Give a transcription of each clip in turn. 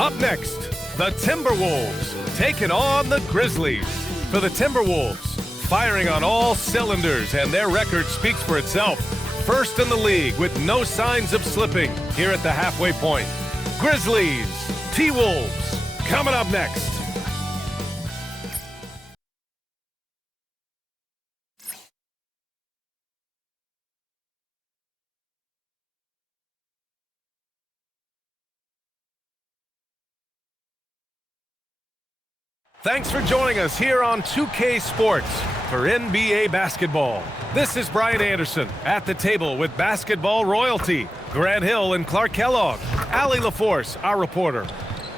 Up next, the Timberwolves taking on the Grizzlies. For the Timberwolves, firing on all cylinders, and their record speaks for itself. First in the league with no signs of slipping here at the halfway point. Grizzlies, T-Wolves, coming up next. Thanks for joining us here on 2K Sports for NBA basketball. This is Brian Anderson at the table with basketball royalty, Grant Hill and Clark Kellogg, Allie LaForce, our reporter,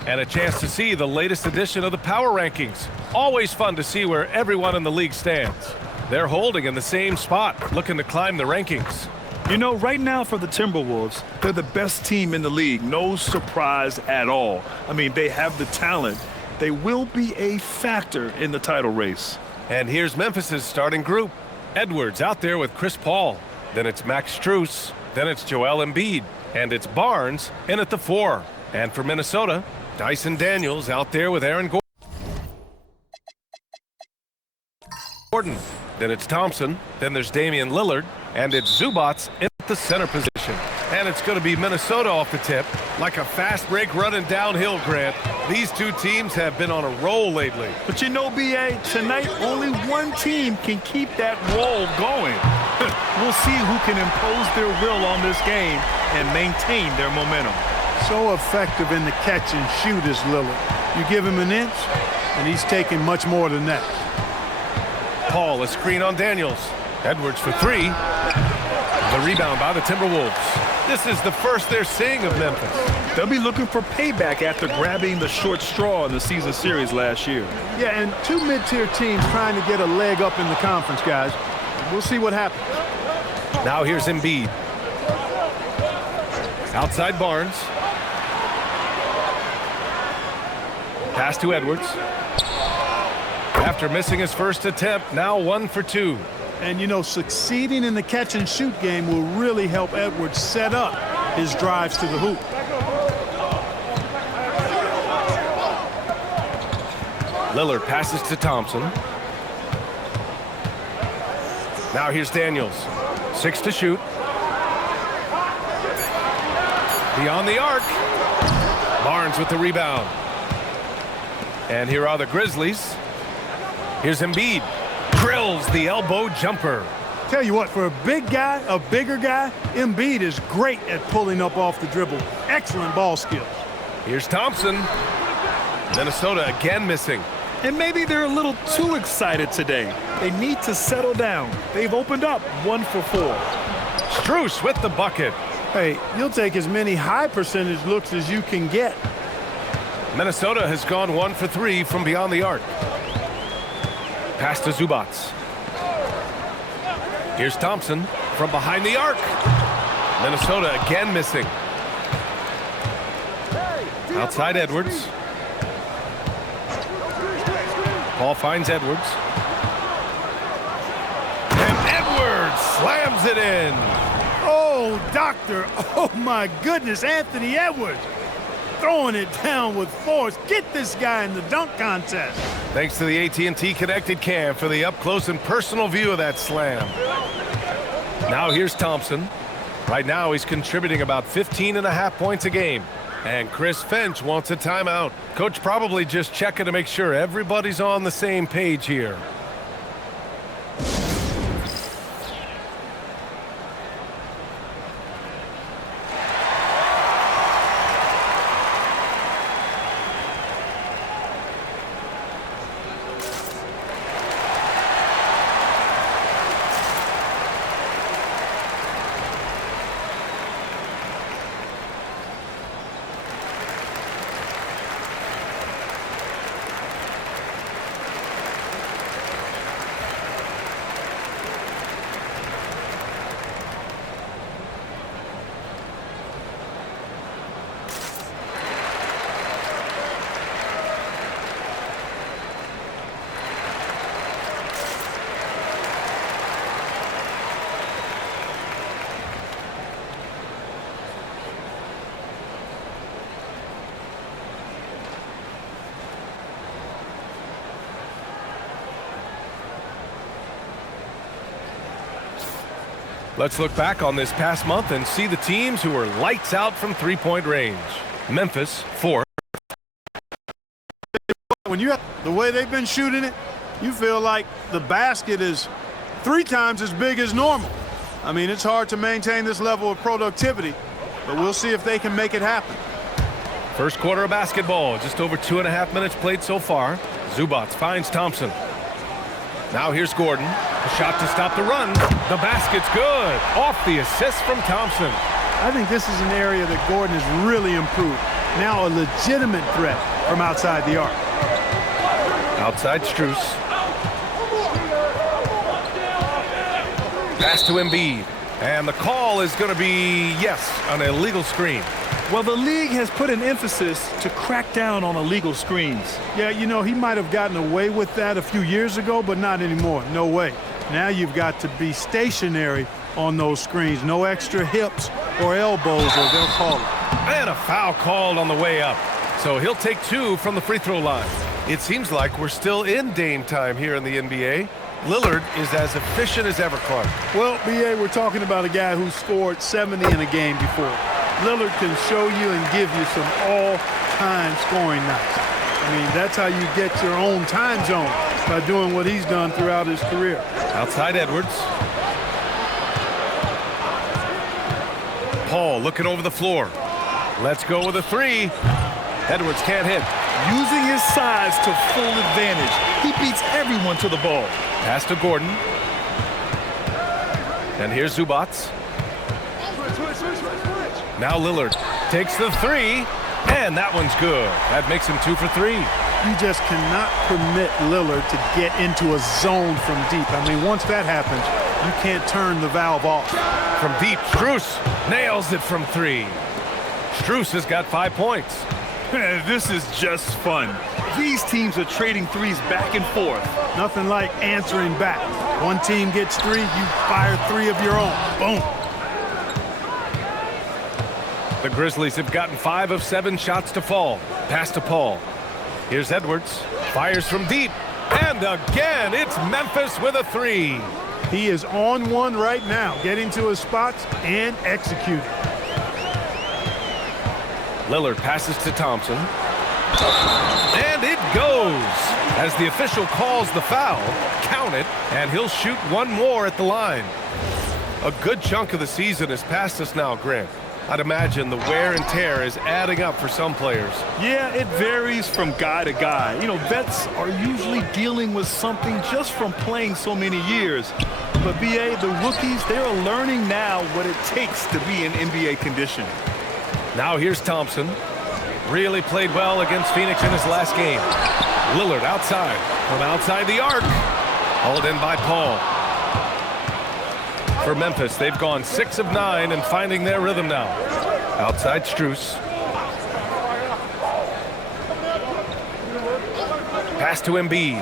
and a chance to see the latest edition of the Power Rankings. Always fun to see where everyone in the league stands. They're holding in the same spot, looking to climb the rankings. You know, right now for the Timberwolves, they're the best team in the league. No surprise at all. I mean, they have the talent. They will be a factor in the title race. And here's Memphis's starting group. Edwards out there with Chris Paul. Then it's Max Strus. Then it's Joel Embiid. And it's Barnes in at the 4. And for Minnesota, Dyson Daniels out there with Aaron Gordon. Then it's Thompson. Then there's Damian Lillard. And it's Zubats in the center position. And it's going to be Minnesota off the tip. Like a fast break running downhill, Grant. These two teams have been on a roll lately. But you know, B.A., tonight only one team can keep that roll going. We'll see who can impose their will on this game and maintain their momentum. So effective in the catch and shoot is Lillard. You give him an inch, and he's taking much more than that. Paul, a screen on Daniels. Edwards for 3. The rebound by the Timberwolves. This is the first they're seeing of Memphis. They'll be looking for payback after grabbing the short straw in the season series last year. Yeah, and two mid-tier teams trying to get a leg up in the conference, guys. We'll see what happens. Now here's Embiid. Outside Barnes. Pass to Edwards. After missing his first attempt, now 1 for 2. And, you know, succeeding in the catch-and-shoot game will really help Edwards set up his drives to the hoop. Lillard passes to Thompson. Now here's Daniels. 6 to shoot. Beyond the arc. Barnes with the rebound. And here are the Grizzlies. Here's Embiid. Drills the elbow jumper. Tell you what, for a big guy, a bigger guy, Embiid is great at pulling up off the dribble. Excellent ball skills. Here's Thompson. Minnesota again missing. And maybe they're a little too excited today. They need to settle down. They've opened up 1 for 4. Strus with the bucket. Hey, you'll take as many high percentage looks as you can get. Minnesota has gone 1 for 3 from beyond the arc. Pass to Zubats. Here's Thompson from behind the arc. Minnesota again missing. Outside Edwards. Paul finds Edwards. And Edwards slams it in. Oh, doctor. Oh, my goodness, Anthony Edwards. Throwing it down with force. Get this guy in the dunk contest. Thanks to the AT&T Connected Cam for the up-close and personal view of that slam. Now here's Thompson. Right now he's contributing about 15.5 points a game. And Chris Finch wants a timeout. Coach probably just checking to make sure everybody's on the same page here. Let's look back on this past month and see the teams who were lights out from three-point range. Memphis, 4th. When you have the way they've been shooting it, you feel like the basket is 3 times as big as normal. I mean, it's hard to maintain this level of productivity, but we'll see if they can make it happen. First quarter of basketball, just over 2.5 minutes played so far. Zubac finds Thompson. Now here's Gordon. A shot to stop the run. The basket's good. Off the assist from Thompson. I think this is an area that Gordon has really improved. Now a legitimate threat from outside the arc. Outside Strus. Pass to Embiid. And the call is going to be, yes, an illegal screen. Well, the league has put an emphasis to crack down on illegal screens. Yeah, you know, he might have gotten away with that a few years ago, but not anymore. No way. Now you've got to be stationary on those screens. No extra hips or elbows, or they'll call it. And a foul called on the way up. So he'll take 2 from the free throw line. It seems like we're still in Dame time here in the NBA. Lillard is as efficient as ever, Clark. Well, B.A., we're talking about a guy who scored 70 in a game before. Lillard can show you and give you some all-time scoring nights. I mean, that's how you get your own time zone, by doing what he's done throughout his career. Outside Edwards. Paul looking over the floor. Let's go with a 3. Edwards can't hit. Using his size to full advantage. He beats everyone to the ball. Pass to Gordon. And here's Zubac. Now Lillard takes the 3, and that one's good. That makes him 2 for 3. You just cannot permit Lillard to get into a zone from deep. I mean, once that happens, you can't turn the valve off. From deep, Strus nails it from 3. Strus has got 5 points. This is just fun. These teams are trading threes back and forth. Nothing like answering back. One team gets 3, you fire 3 of your own. Boom. The Grizzlies have gotten 5 of 7 shots to fall. Pass to Paul. Here's Edwards. Fires from deep. And again, it's Memphis with a 3. He is on one right now, getting to his spots and executing. Lillard passes to Thompson. And it goes. As the official calls the foul, count it, and he'll shoot 1 more at the line. A good chunk of the season is past us now, Grant. I'd imagine the wear and tear is adding up for some players. Yeah, it varies from guy to guy. You know, vets are usually dealing with something just from playing so many years. But, B.A., the rookies, they're learning now what it takes to be in NBA condition. Now here's Thompson. Really played well against Phoenix in his last game. Lillard outside. From outside the arc. Hauled in by Paul. For Memphis, they've gone 6 of 9 and finding their rhythm now. Outside Strus. Pass to Embiid.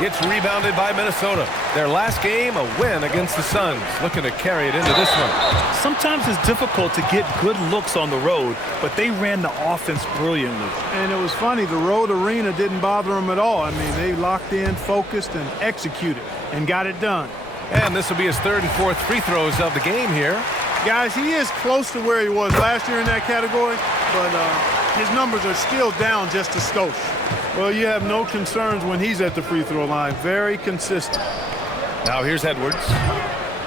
It's rebounded by Minnesota. Their last game, a win against the Suns. Looking to carry it into this one. Sometimes it's difficult to get good looks on the road, but they ran the offense brilliantly. And it was funny, the road arena didn't bother them at all. I mean, they locked in, focused, and executed, and got it done. And this will be his 3rd and 4th free throws of the game here. Guys, he is close to where he was last year in that category, but his numbers are still down just a skosh. Well, you have no concerns when he's at the free throw line. Very consistent. Now here's Edwards.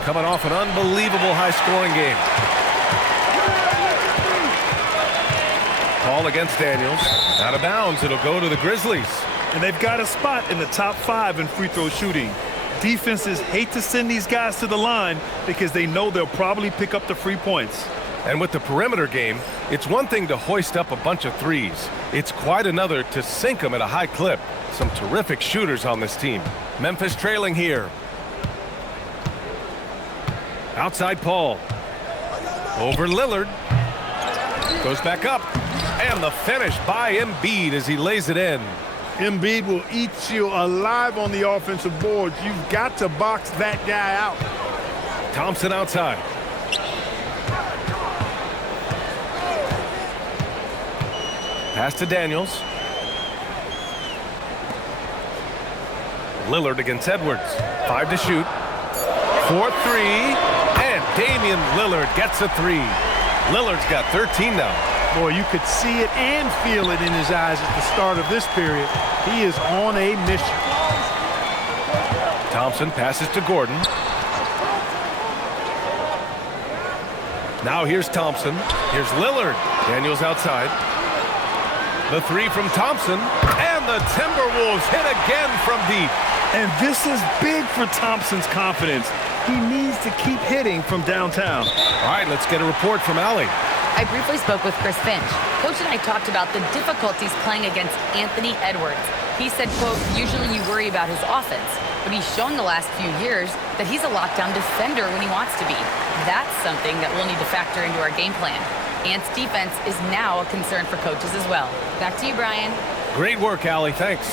Coming off an unbelievable high-scoring game. Ball against Daniels. Out of bounds. It'll go to the Grizzlies. And they've got a spot in the top 5 in free throw shooting. Defenses hate to send these guys to the line because they know they'll probably pick up the free points. And with the perimeter game, it's one thing to hoist up a bunch of threes. It's quite another to sink them at a high clip. Some terrific shooters on this team. Memphis trailing here. Outside Paul. Over Lillard. Goes back up. And the finish by Embiid as he lays it in. Embiid will eat you alive on the offensive boards. You've got to box that guy out. Thompson outside. Pass to Daniels. Lillard against Edwards. 5 to shoot. For three, and Damian Lillard gets a three. Lillard's got 13 now. Boy, you could see it and feel it in his eyes at the start of this period. He is on a mission. Thompson passes to Gordon. Now here's Thompson. Here's Lillard. Daniels outside. The three from Thompson. And the Timberwolves hit again from deep. And this is big for Thompson's confidence. He needs to keep hitting from downtown. All right, let's get a report from Allie. I briefly spoke with Chris Finch. Coach and I talked about the difficulties playing against Anthony Edwards. He said, quote, usually you worry about his offense, but he's shown the last few years that he's a lockdown defender when he wants to be. That's something that we'll need to factor into our game plan. Ant's defense is now a concern for coaches as well. Back to you, Brian. Great work, Allie. Thanks.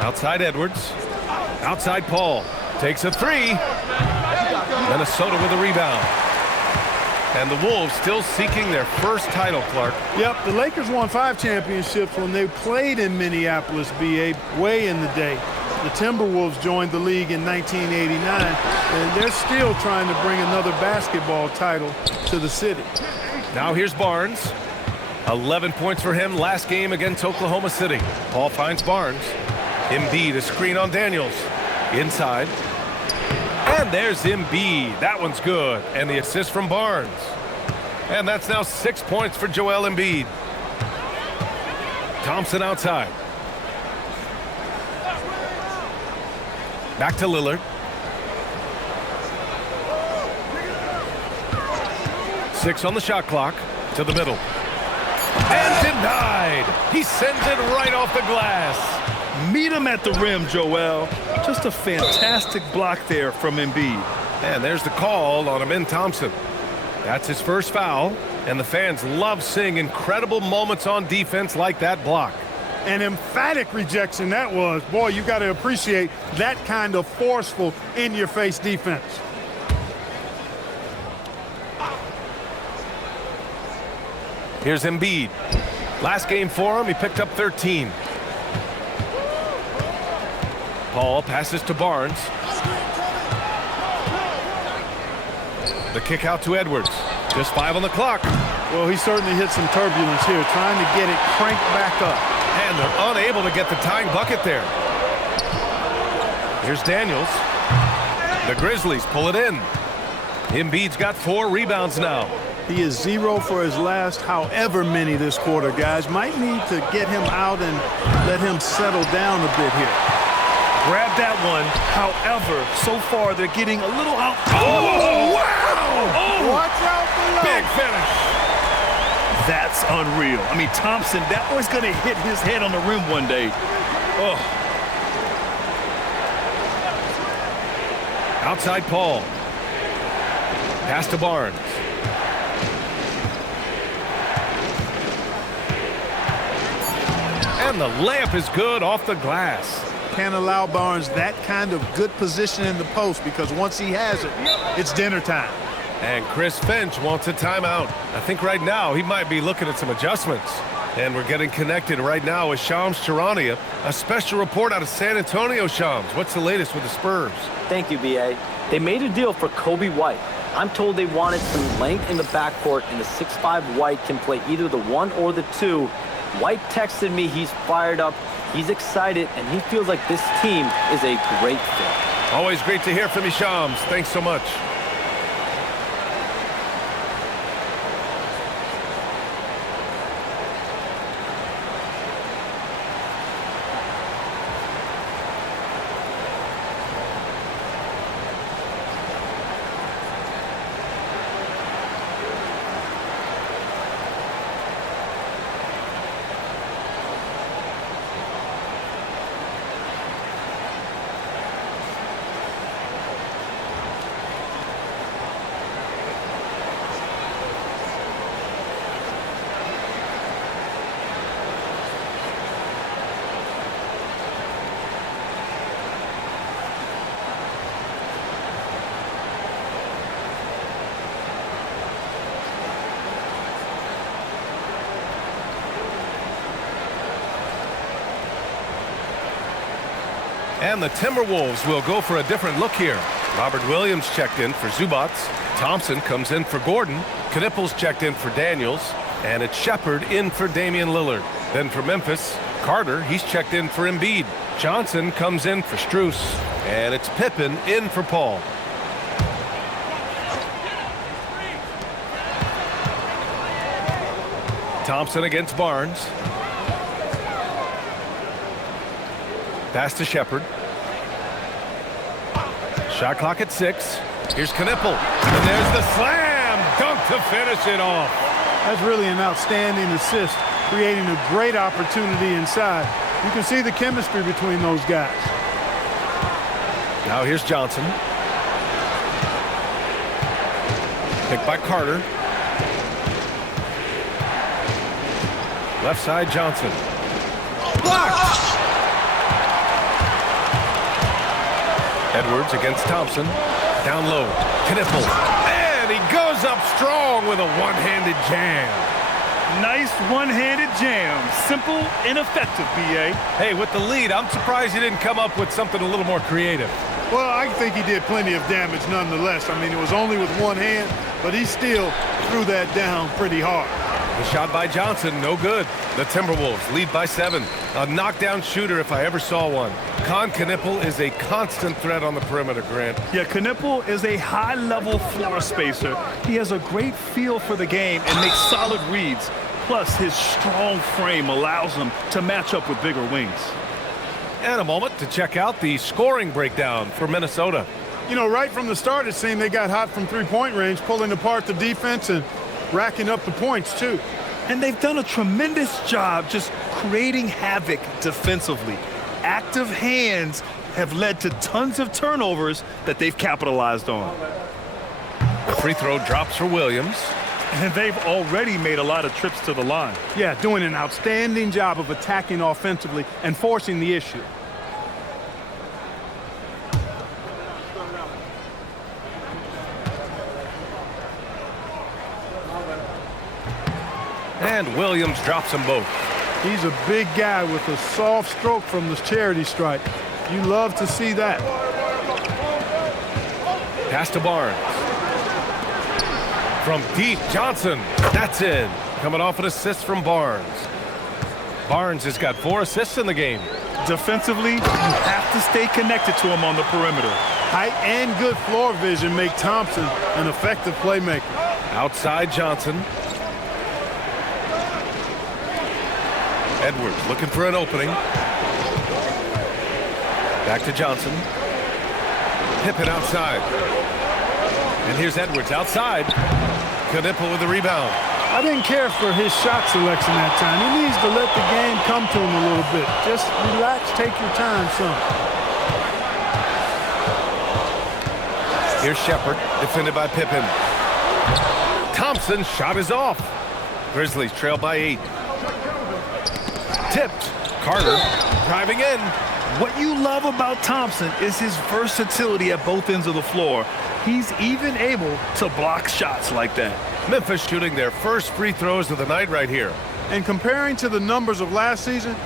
Outside Edwards. Outside Paul. Takes a three. Minnesota with a rebound. And the Wolves still seeking their first title, Clark. Yep, the Lakers won 5 championships when they played in Minneapolis, BA, way in the day. The Timberwolves joined the league in 1989, and they're still trying to bring another basketball title to the city. Now here's Barnes. 11 points for him last game against Oklahoma City. Paul finds Barnes. Embiid, a screen on Daniels. Inside. And there's Embiid. That one's good. And the assist from Barnes. And that's now 6 points for Joel Embiid. Thompson outside. Back to Lillard. 6 on the shot clock. To the middle. And denied. He sends it right off the glass. Meet him at the rim, Joel. Just a fantastic block there from Embiid. And there's the call on Amin Thompson. That's his first foul, and the fans love seeing incredible moments on defense like that block. An emphatic rejection that was. Boy, you got to appreciate that kind of forceful, in-your-face defense. Here's Embiid. Last game for him, he picked up 13. Paul passes to Barnes. The kick out to Edwards. Just 5 on the clock. Well, he certainly hit some turbulence here, trying to get it cranked back up. And they're unable to get the tying bucket there. Here's Daniels. The Grizzlies pull it in. Embiid's got 4 rebounds now. He is 0 for his last however many this quarter, guys. Might need to get him out and let him settle down a bit here. Grab that one. However, so far they're getting a little out. Oh, wow! Oh, watch out below. Big finish. That's unreal. I mean, Thompson, that boy's going to hit his head on the rim one day. Oh. Outside Paul. Pass to Barnes. And the layup is good off the glass. Can't allow Barnes that kind of good position in the post, because once he has it, it's dinner time. And Chris Finch wants a timeout. I think right now he might be looking at some adjustments. And we're getting connected right now with Shams Charania, a special report out of San Antonio. Shams, what's the latest with the Spurs? Thank you, B.A. They made a deal for Kobe White. I'm told they wanted some length in the backcourt, and the 6'5" White can play either the 1 or the 2. White texted me he's fired up, he's excited, and he feels like this team is a great fit. Always great to hear from you, Shams. Thanks so much. And the Timberwolves will go for a different look here. Robert Williams checked in for Zubac. Thompson comes in for Gordon. Knippel's checked in for Daniels. And it's Shepard in for Damian Lillard. Then for Memphis, Carter, he's checked in for Embiid. Johnson comes in for Strus. And it's Pippen in for Paul. Thompson against Barnes. Pass to Shepard. Shot clock at 6. Here's Knippel. And there's the slam dunk to finish it off. That's really an outstanding assist, creating a great opportunity inside. You can see the chemistry between those guys. Now here's Johnson. Picked by Carter. Left side, Johnson. Blocked! Edwards against Thompson. Down low. Knippel. And he goes up strong with a one-handed jam. Nice one-handed jam. Simple and effective, B.A. Hey, with the lead, I'm surprised he didn't come up with something a little more creative. Well, I think he did plenty of damage nonetheless. I mean, it was only with one hand, but he still threw that down pretty hard. The shot by Johnson, no good. The Timberwolves lead by 7. A knockdown shooter if I ever saw one. Knippel is a constant threat on the perimeter, Grant. Yeah, Knippel is a high-level floor spacer. He has a great feel for the game and makes solid reads. Plus, his strong frame allows him to match up with bigger wings. And a moment to check out the scoring breakdown for Minnesota. You know, right from the start, it seemed they got hot from three-point range, pulling apart the defense and racking up the points, too. And they've done a tremendous job just creating havoc defensively. Active hands have led to tons of turnovers that they've capitalized on. The free throw drops for Williams. And they've already made a lot of trips to the line. Yeah, doing an outstanding job of attacking offensively and forcing the issue. And Williams drops them both. He's a big guy with a soft stroke from the charity stripe. You love to see that. Pass to Barnes. From deep, Johnson. That's in. Coming off an assist from Barnes. Barnes has got 4 assists in the game. Defensively, you have to stay connected to him on the perimeter. Height and good floor vision make Thompson an effective playmaker. Outside Johnson. Edwards looking for an opening. Back to Johnson. Pippen outside. And here's Edwards outside. Knippel with the rebound. I didn't care for his shot selection that time. He needs to let the game come to him a little bit. Just relax, take your time, son. Here's Shepard, defended by Pippen. Thompson's shot is off. Grizzlies trail by 8. Tipped. Carter driving in. What you love about Thompson is his versatility at both ends of the floor. He's even able to block shots like that. Memphis shooting their first free throws of the night right here. And comparing to the numbers of last season,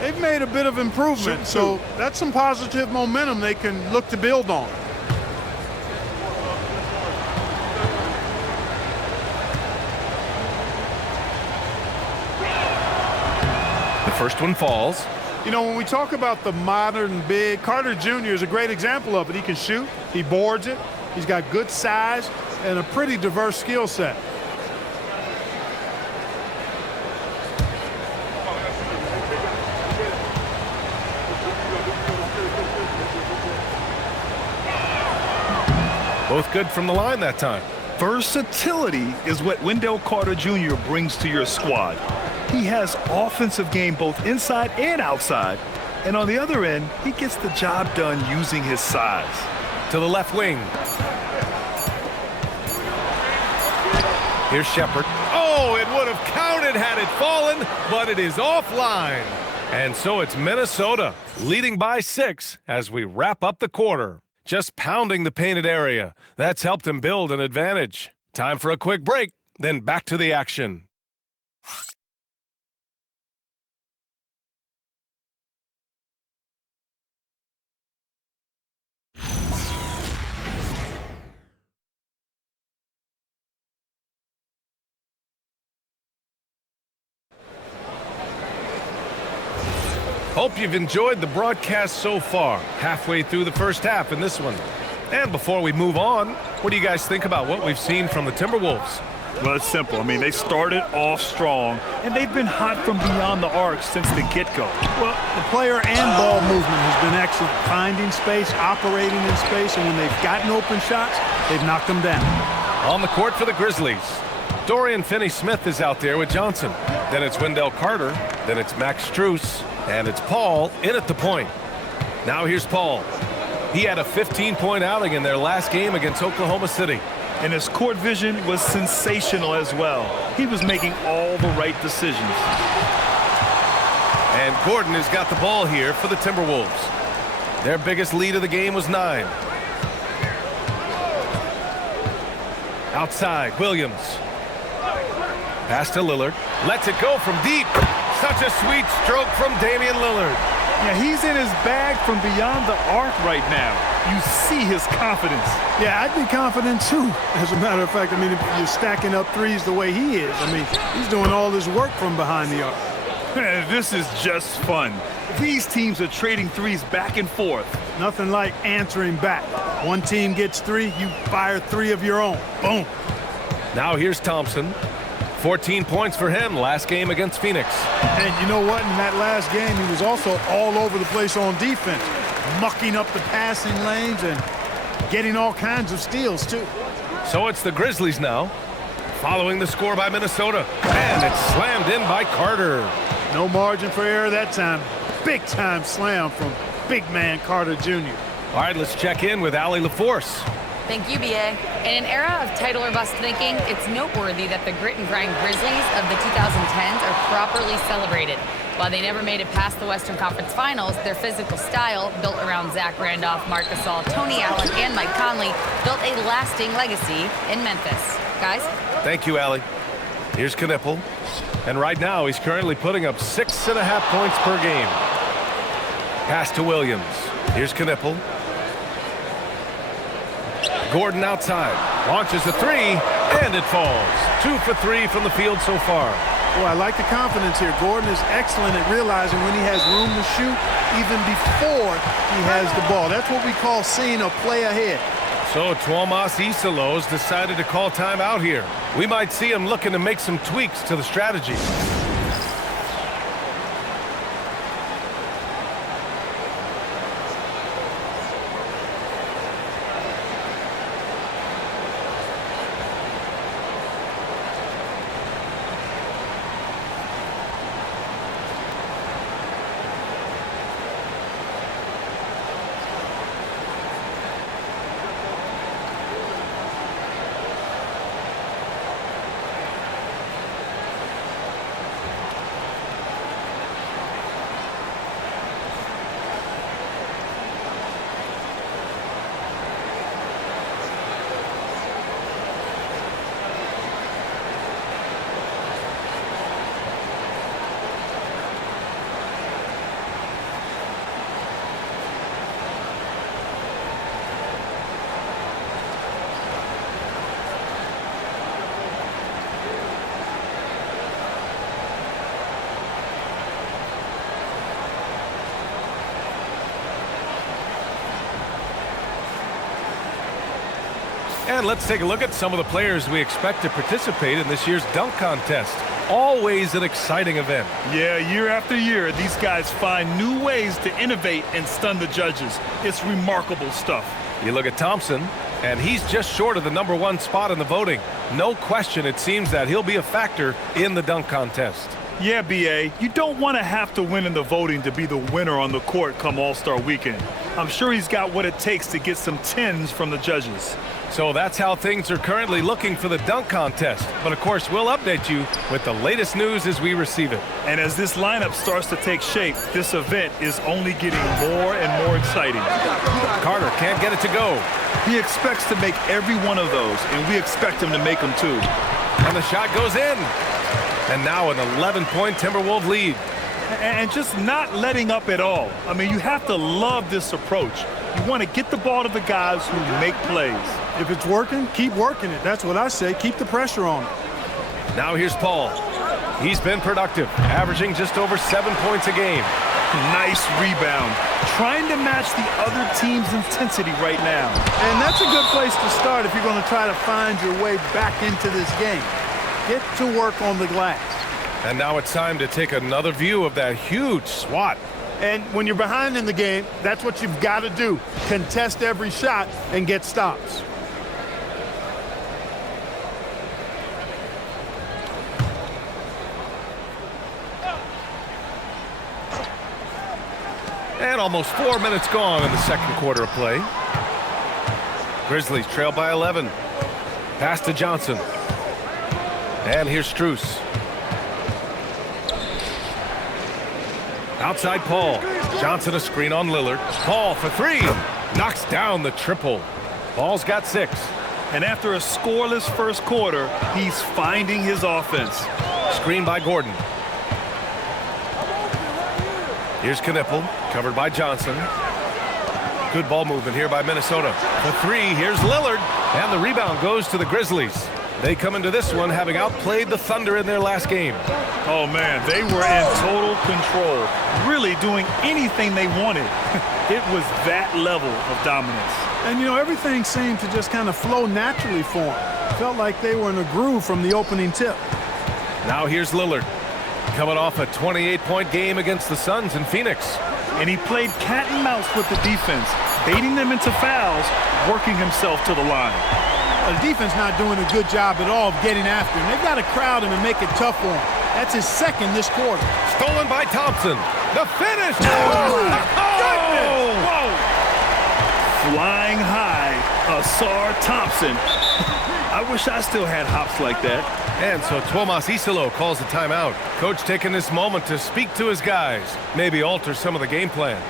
they've made a bit of improvement. So that's some positive momentum they can look to build on. The first one falls. You know, when we talk about the modern big, Carter Jr. is a great example of it. He can shoot, he boards it, he's got good size and a pretty diverse skill set. Both good from the line that time. Versatility is what Wendell Carter Jr. brings to your squad. He has offensive game both inside and outside. And on the other end, he gets the job done using his size. To the left wing. Here's Shepard. Oh, it would have counted had it fallen, but it is offline. And so it's Minnesota leading by 6 as we wrap up the quarter. Just pounding the painted area. That's helped him build an advantage. Time for a quick break, then back to the action. Hope you've enjoyed the broadcast so far. Halfway through the first half in this one. And before we move on, what do you guys think about what we've seen from the Timberwolves? Well, it's simple. I mean, they started off strong, and they've been hot from beyond the arc since the get-go. Well, the player and ball movement has been excellent. Finding space, operating in space, and when they've gotten open shots, they've knocked them down. On the court for the Grizzlies, Dorian Finney-Smith is out there with Johnson. Then it's Wendell Carter. Then it's Max Strus. And it's Paul in at the point. Now here's Paul. He had a 15-point outing in their last game against Oklahoma City. And his court vision was sensational as well. He was making all the right decisions. And Gordon has got the ball here for the Timberwolves. Their biggest lead of the game was 9. Outside, Williams. Pass to Lillard. Lets it go from deep. Such a sweet stroke from Damian Lillard. Yeah, he's in his bag from beyond the arc right now. You see his confidence. Yeah, I'd be confident too. As a matter of fact, I mean, if you're stacking up threes the way he is, I mean, he's doing all this work from behind the arc. This is just fun. These teams are trading threes back and forth. Nothing like answering back. One team gets 3, you fire 3 of your own. Boom. Now here's Thompson. 14 points for him last game against Phoenix. And you know what? In that last game, he was also all over the place on defense, mucking up the passing lanes and getting all kinds of steals, too. So it's the Grizzlies now, following the score by Minnesota. And it's slammed in by Carter. No margin for error that time. Big-time slam from big man Carter Jr. All right, let's check in with Allie LaForce. Thank you, BA. In an era of title or bust thinking, it's noteworthy that the grit and grind Grizzlies of the 2010s are properly celebrated. While they never made it past the Western Conference Finals, their physical style, built around Zach Randolph, Marc Gasol, Tony Allen, and Mike Conley, built a lasting legacy in Memphis. Guys? Thank you, Allie. Here's Knipple. And right now, he's currently putting up 6.5 points per game. Pass to Williams. Here's Knipple. Gordon outside, launches a 3, and it falls. 2 for 3 from the field so far. Boy, I like the confidence here. Gordon is excellent at realizing when he has room to shoot, even before he has the ball. That's what we call seeing a play ahead. So Tuomas Isalos decided to call timeout here. We might see him looking to make some tweaks to the strategy. And let's take a look at some of the players we expect to participate in this year's dunk contest. Always an exciting event. Yeah, year after year, these guys find new ways to innovate and stun the judges. It's remarkable stuff. You look at Thompson, and he's just short of the #1 spot in the voting. No question, it seems that he'll be a factor in the dunk contest. Yeah, BA, you don't want to have to win in the voting to be the winner on the court come All-Star Weekend. I'm sure he's got what it takes to get some 10s from the judges. So that's how things are currently looking for the dunk contest. But of course, we'll update you with the latest news as we receive it. And as this lineup starts to take shape, this event is only getting more and more exciting. Carter can't get it to go. He expects to make every one of those, and we expect him to make them too. And the shot goes in. And now an 11-point Timberwolves lead. And just not letting up at all. I mean, you have to love this approach. You want to get the ball to the guys who make plays. If it's working, keep working it. That's what I say. Keep the pressure on him. Now here's Paul. He's been productive, averaging just over 7 points a game. Nice rebound. Trying to match the other team's intensity right now. And that's a good place to start if you're going to try to find your way back into this game. Get to work on the glass. And now it's time to take another view of that huge swat. And when you're behind in the game, that's what you've got to do. Contest every shot and get stops. And almost 4 minutes gone in the second quarter of play. Grizzlies trail by 11. Pass to Johnson. And here's Strus. Outside Paul. Johnson a screen on Lillard. Paul for three. Knocks down the triple. Paul's got 6. And after a scoreless first quarter, he's finding his offense. Screen by Gordon. Here's Knipple, covered by Johnson. Good ball movement here by Minnesota. For 3, here's Lillard. And the rebound goes to the Grizzlies. They come into this one having outplayed the Thunder in their last game. Oh, man, they were in total control, really doing anything they wanted. It was that level of dominance. And, you know, everything seemed to just kind of flow naturally for them. Felt like they were in a groove from the opening tip. Now here's Lillard, coming off a 28-point game against the Suns in Phoenix. And he played cat and mouse with the defense, baiting them into fouls, working himself to the line. The defense not doing a good job at all of getting after him. They've got to crowd him and make it tough for him. That's his second this quarter. Stolen by Thompson. The finish! Goodness! Whoa! Flying high, Asar Thompson. I wish I still had hops like that. And so Tuomas Isalo calls a timeout. Coach taking this moment to speak to his guys, maybe alter some of the game plan.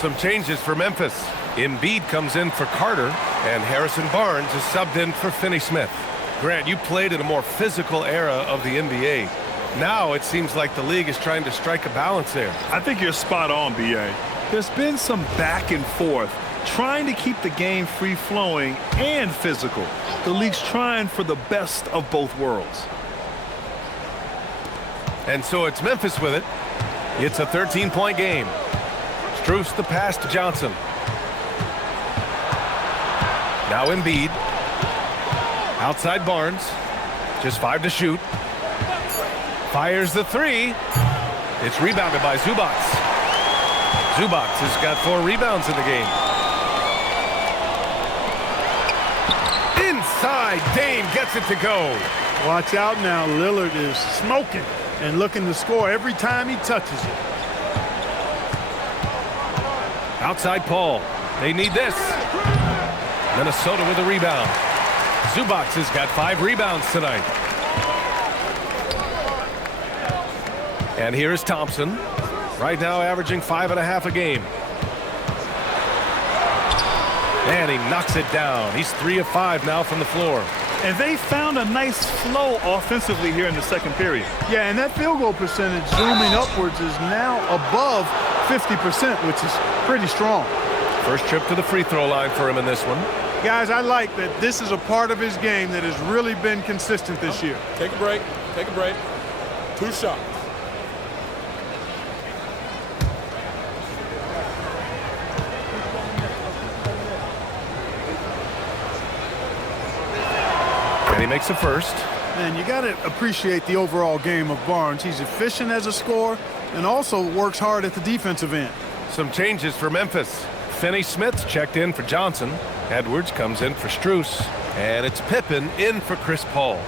Some changes for Memphis. Embiid comes in for Carter, and Harrison Barnes is subbed in for Finney-Smith. Grant, you played in a more physical era of the NBA. Now it seems like the league is trying to strike a balance there. I think you're spot on, B.A. There's been some back and forth, trying to keep the game free-flowing and physical. The league's trying for the best of both worlds. And so it's Memphis with it. It's a 13-point game. Strus the pass to Johnson. Now Embiid. Outside Barnes. Just 5 to shoot. Fires the 3. It's rebounded by Zubac. Zubac has got 4 rebounds in the game. Inside, Dame gets it to go. Watch out now. Lillard is smoking and looking to score every time he touches it. Outside Paul. They need this. Minnesota with a rebound. Zubac has got 5 rebounds tonight. And here is Thompson. Right now averaging 5.5 a game. And he knocks it down. He's 3 of 5 now from the floor. And they found a nice flow offensively here in the second period. Yeah, and that field goal percentage zooming upwards is now above 50%, which is pretty strong. First trip to the free throw line for him in this one. Guys, I like that this is a part of his game that has really been consistent this year. Take a break. Take a break. 2 shots. makes a first. And you got to appreciate the overall game of Barnes. He's efficient as a scorer and also works hard at the defensive end. Some changes for Memphis. Finney-Smith's checked in for Johnson. Edwards comes in for Strus. And it's Pippen in for Chris Paul.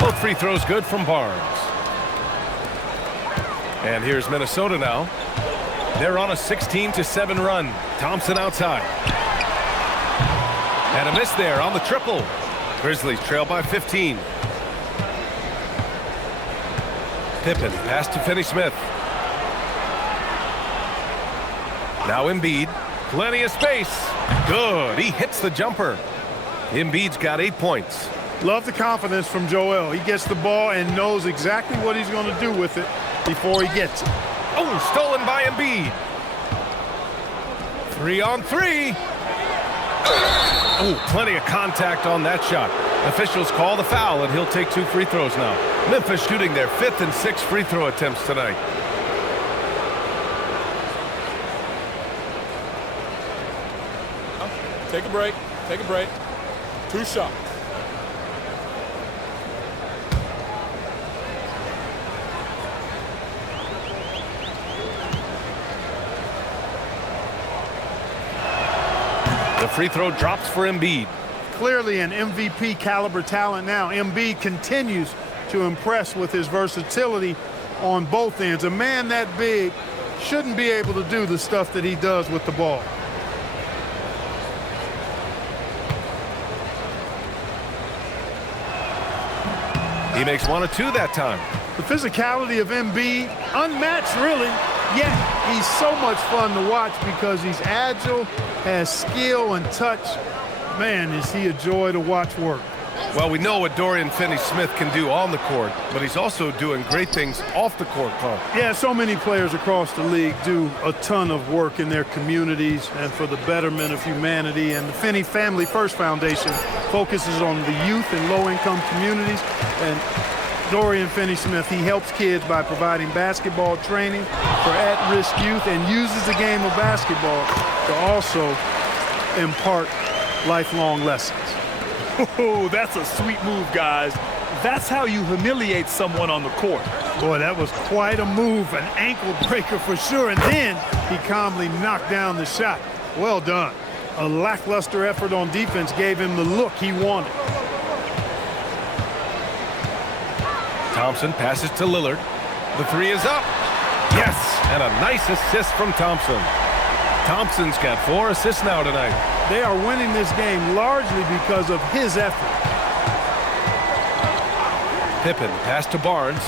Both free throws good from Barnes. And here's Minnesota now. They're on a 16-7 run. Thompson outside. And a miss there on the triple. Grizzlies trail by 15. Pippen pass to Finney-Smith. Now Embiid. Plenty of space. Good. He hits the jumper. Embiid's got 8 points. Love the confidence from Joel. He gets the ball and knows exactly what he's going to do with it before he gets it. Oh, stolen by Embiid. 3-on-3. Oh, plenty of contact on that shot. Officials call the foul, and he'll take 2 free throws now. Memphis shooting their 5th and 6th free throw attempts tonight. Take a break. Take a break. 2 shots. The free throw drops for Embiid. Clearly an MVP caliber talent now. Embiid continues to impress with his versatility on both ends. A man that big shouldn't be able to do the stuff that he does with the ball. He makes 1 of 2 that time. The physicality of Embiid, unmatched really, yet he's so much fun to watch because he's agile, has skill and touch. Man, is he a joy to watch work. Well, we know what Dorian Finney-Smith can do on the court, but he's also doing great things off the court, Carl. Yeah, so many players across the league do a ton of work in their communities and for the betterment of humanity. And the Finney Family First Foundation focuses on the youth in low-income communities. And Dorian Finney-Smith, he helps kids by providing basketball training for at-risk youth and uses the game of basketball to also impart lifelong lessons. Oh, that's a sweet move, guys. That's how you humiliate someone on the court. Boy, that was quite a move, an ankle breaker for sure. And then he calmly knocked down the shot. Well done. A lackluster effort on defense gave him the look he wanted. Thompson passes to Lillard. The 3 is up. Yes, and a nice assist from Thompson. Thompson's got 4 assists now tonight. They are winning this game largely because of his effort. Pippen pass to Barnes.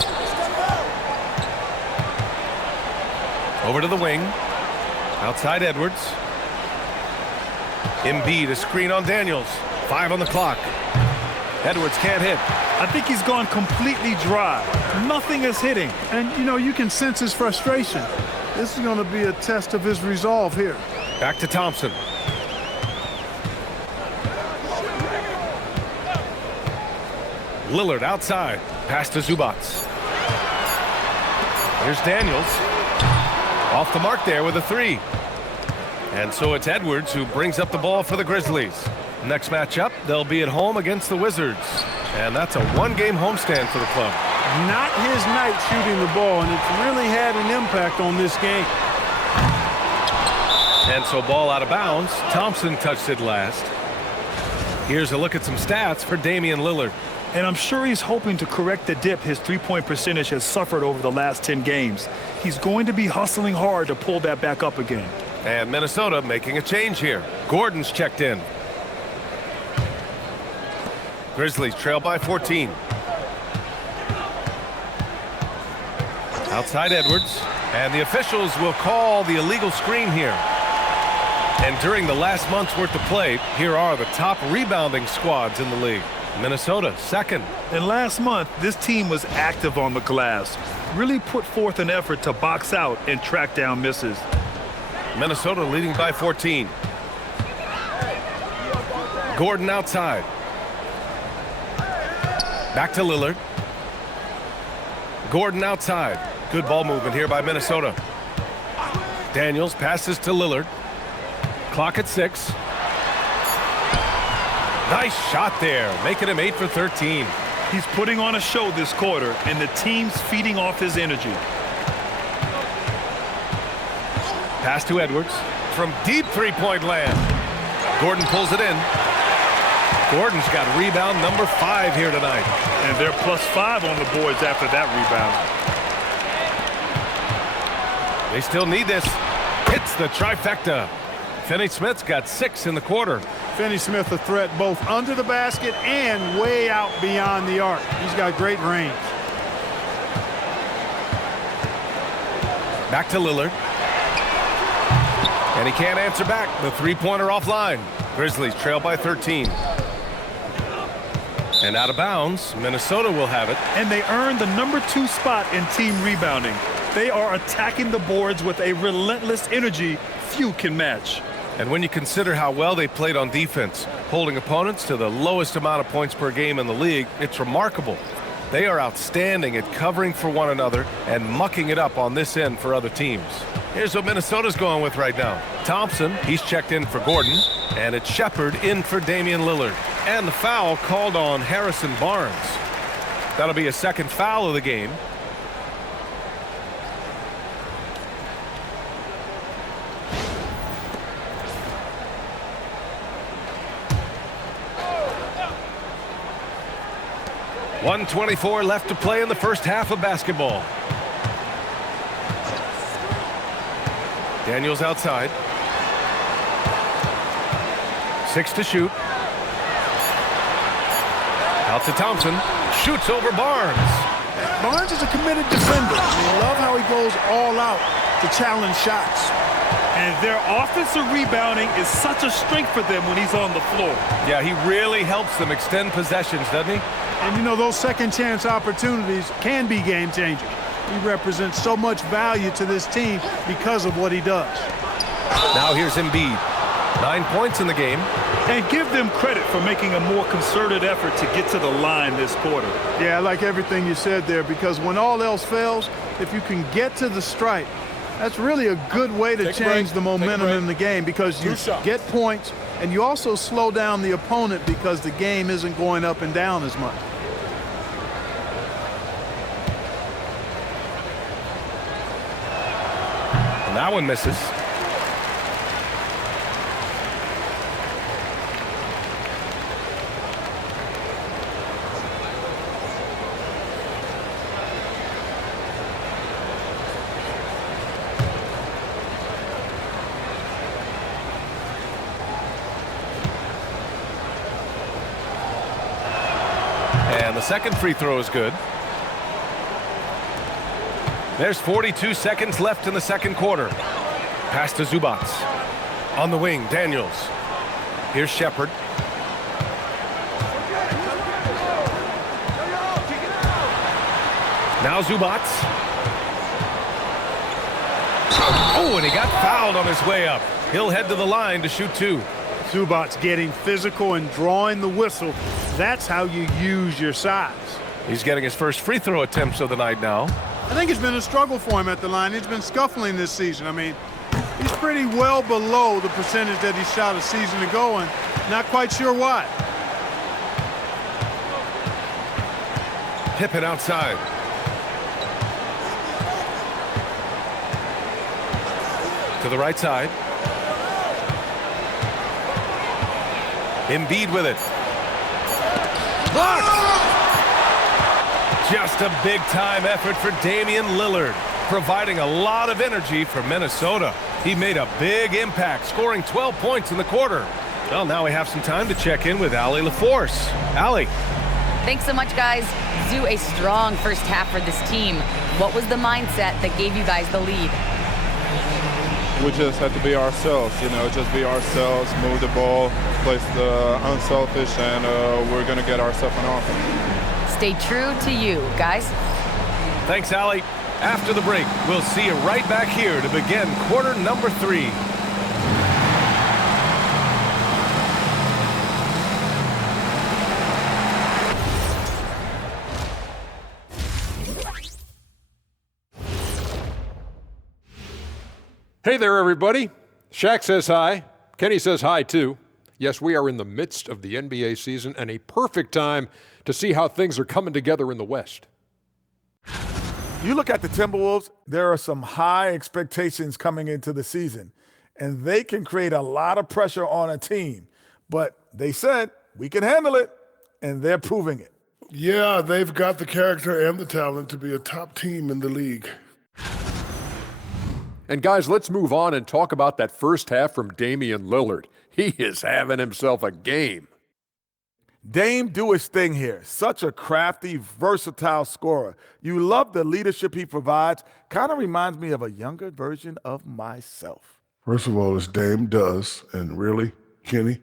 Over to the wing. Outside Edwards. Embiid, a screen on Daniels. 5 on the clock. Edwards can't hit. I think he's gone completely dry. Nothing is hitting. And, you know, you can sense his frustration. This is going to be a test of his resolve here. Back to Thompson. Lillard outside. Pass to Zubac. Here's Daniels. Off the mark there with a 3. And so it's Edwards who brings up the ball for the Grizzlies. Next matchup, they'll be at home against the Wizards. And that's a 1-game homestand for the club. Not his night shooting the ball, and it's really had an impact on this game. And so ball out of bounds. Thompson touched it last. Here's a look at some stats for Damian Lillard. And I'm sure he's hoping to correct the dip his three-point percentage has suffered over the last 10 games. He's going to be hustling hard to pull that back up again. And Minnesota making a change here. Gordon's checked in. Grizzlies trail by 14. Outside Edwards. And the officials will call the illegal screen here. And during the last month's worth of play, here are the top rebounding squads in the league. Minnesota, 2nd. And last month, this team was active on the glass. Really put forth an effort to box out and track down misses. Minnesota leading by 14. Gordon outside. Back to Lillard. Gordon outside. Good ball movement here by Minnesota. Daniels passes to Lillard. Clock at 6. Nice shot there, making him 8 for 13. He's putting on a show this quarter, and the team's feeding off his energy. Pass to Edwards from deep three-point land. Gordon pulls it in. Gordon's got rebound number 5 here tonight. And they're +5 on the boards after that rebound. They still need this. Hits the trifecta. Finney-Smith's got 6 in the quarter. Finney-Smith a threat both under the basket and way out beyond the arc. He's got great range. Back to Lillard. And he can't answer back. The three-pointer offline. Grizzlies trail by 13. And out of bounds, Minnesota will have it. And they earned the number 2 spot in team rebounding. They are attacking the boards with a relentless energy few can match. And when you consider how well they played on defense, holding opponents to the lowest amount of points per game in the league, it's remarkable. They are outstanding at covering for one another and mucking it up on this end for other teams. Here's what Minnesota's going with right now. Thompson, he's checked in for Gordon, and it's Shepard in for Damian Lillard. And the foul called on Harrison Barnes. That'll be a second foul of the game. .124 left to play in the first half of basketball. Daniels outside. 6 to shoot. Out to Thompson. Shoots over Barnes. Barnes is a committed defender. I love how he goes all out to challenge shots. And their offensive rebounding is such a strength for them when he's on the floor. Yeah, he really helps them extend possessions, doesn't he? And, you know, those second-chance opportunities can be game-changing. He represents so much value to this team because of what he does. Now here's Embiid. 9 points in the game. And give them credit for making a more concerted effort to get to the line this quarter. Yeah, I like everything you said there, because when all else fails, if you can get to the stripe, that's really a good way to change the momentum in the game, because you get points and you also slow down the opponent because the game isn't going up and down as much. And that one misses. And the second free throw is good. There's 42 seconds left in the second quarter. Pass to Zubac. On the wing, Daniels. Here's Shepard. Now Zubac. Oh, and he got fouled on his way up. He'll head to the line to shoot 2. Zubac getting physical and drawing the whistle. That's how you use your size. He's getting his first free throw attempts of the night now. I think it's been a struggle for him at the line. He's been scuffling this season. I mean, he's pretty well below the percentage that he shot a season ago, and not quite sure why. Pippen outside. To the right side. Embiid with it. Blocked! Just a big-time effort for Damian Lillard, providing a lot of energy for Minnesota. He made a big impact, scoring 12 points in the quarter. Well, now we have some time to check in with Allie LaForce. Allie. Thanks so much, guys. Zoo, a strong first half for this team. What was the mindset that gave you guys the lead? We just had to be ourselves, just be ourselves, move the ball, play the unselfish, and we're going to get ourselves an offense. Stay true to you, guys. Thanks, Allie. After the break, we'll see you right back here to begin quarter number 3. Hey there, everybody. Shaq says hi. Kenny says hi, too. Yes, we are in the midst of the NBA season, and a perfect time to see how things are coming together in the West. You look at the Timberwolves, there are some high expectations coming into the season, and they can create a lot of pressure on a team. But they said, we can handle it, and they're proving it. Yeah, they've got the character and the talent to be a top team in the league. And guys, let's move on and talk about that first half from Damian Lillard. He is having himself a game. Dame do his thing here. Such a crafty, versatile scorer. You love the leadership he provides. Kind of reminds me of a younger version of myself. First of all, it's Dame does, and really, Kenny?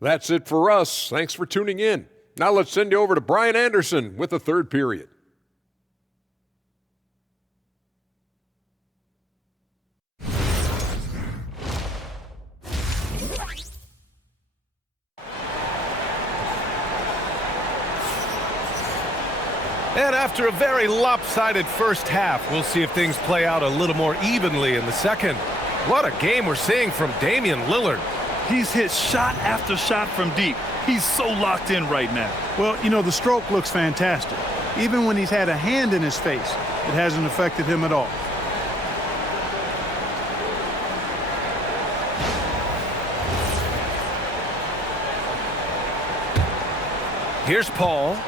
That's it for us. Thanks for tuning in. Now let's send you over to Brian Anderson with the third period. And after a very lopsided first half, we'll see if things play out a little more evenly in the second. What a game we're seeing from Damian Lillard. He's hit shot after shot from deep. He's so locked in right now. Well, you know, the stroke looks fantastic. Even when he's had a hand in his face, it hasn't affected him at all. Here's Paul.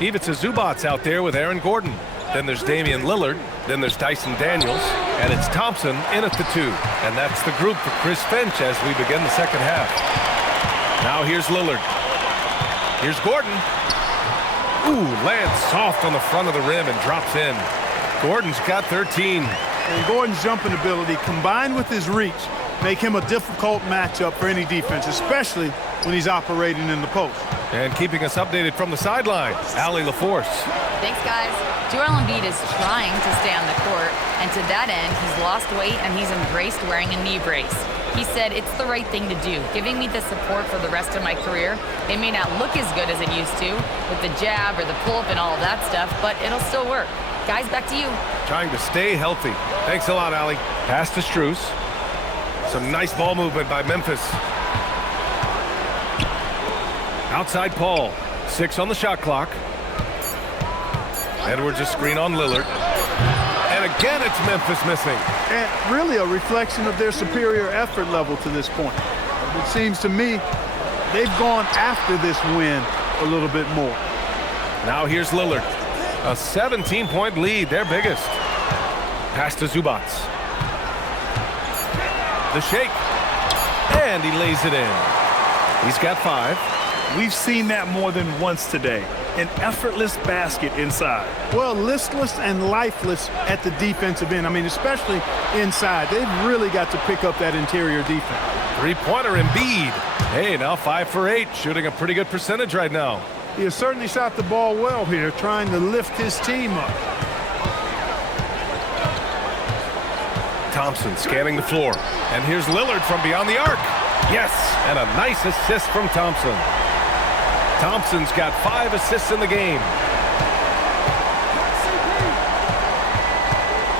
Ivica Zubac's out there with Aaron Gordon. Then there's Damian Lillard. Then there's Dyson Daniels. And it's Thompson in at the 2. And that's the group for Chris Finch as we begin the second half. Now here's Lillard. Here's Gordon. Ooh, lands soft on the front of the rim and drops in. Gordon's got 13. And Gordon's jumping ability combined with his reach make him a difficult matchup for any defense, especially when he's operating in the post. And keeping us updated from the sideline, Allie LaForce. Thanks, guys. Joel Embiid is trying to stay on the court, and to that end, he's lost weight and he's embraced wearing a knee brace. He said, it's the right thing to do, giving me the support for the rest of my career. It may not look as good as it used to, with the jab or the pull-up and all of that stuff, but it'll still work. Guys, back to you. Trying to stay healthy. Thanks a lot, Allie. Pass to Strus. Some nice ball movement by Memphis. Outside Paul. 6 on the shot clock. Edwards a screen on Lillard. And again, it's Memphis missing. And really a reflection of their superior effort level to this point. It seems to me they've gone after this win a little bit more. Now here's Lillard. A 17-point lead, their biggest. Pass to Zubac. The shake. And he lays it in. He's got 5. We've seen that more than once today. An effortless basket inside. Well, listless and lifeless at the defensive end. I mean, especially inside. They've really got to pick up that interior defense. Three-pointer Embiid. Hey, now 5 for 8, shooting a pretty good percentage right now. He has certainly shot the ball well here, trying to lift his team up. Thompson scanning the floor. And here's Lillard from beyond the arc. Yes, and a nice assist from Thompson. Thompson's got 5 assists in the game.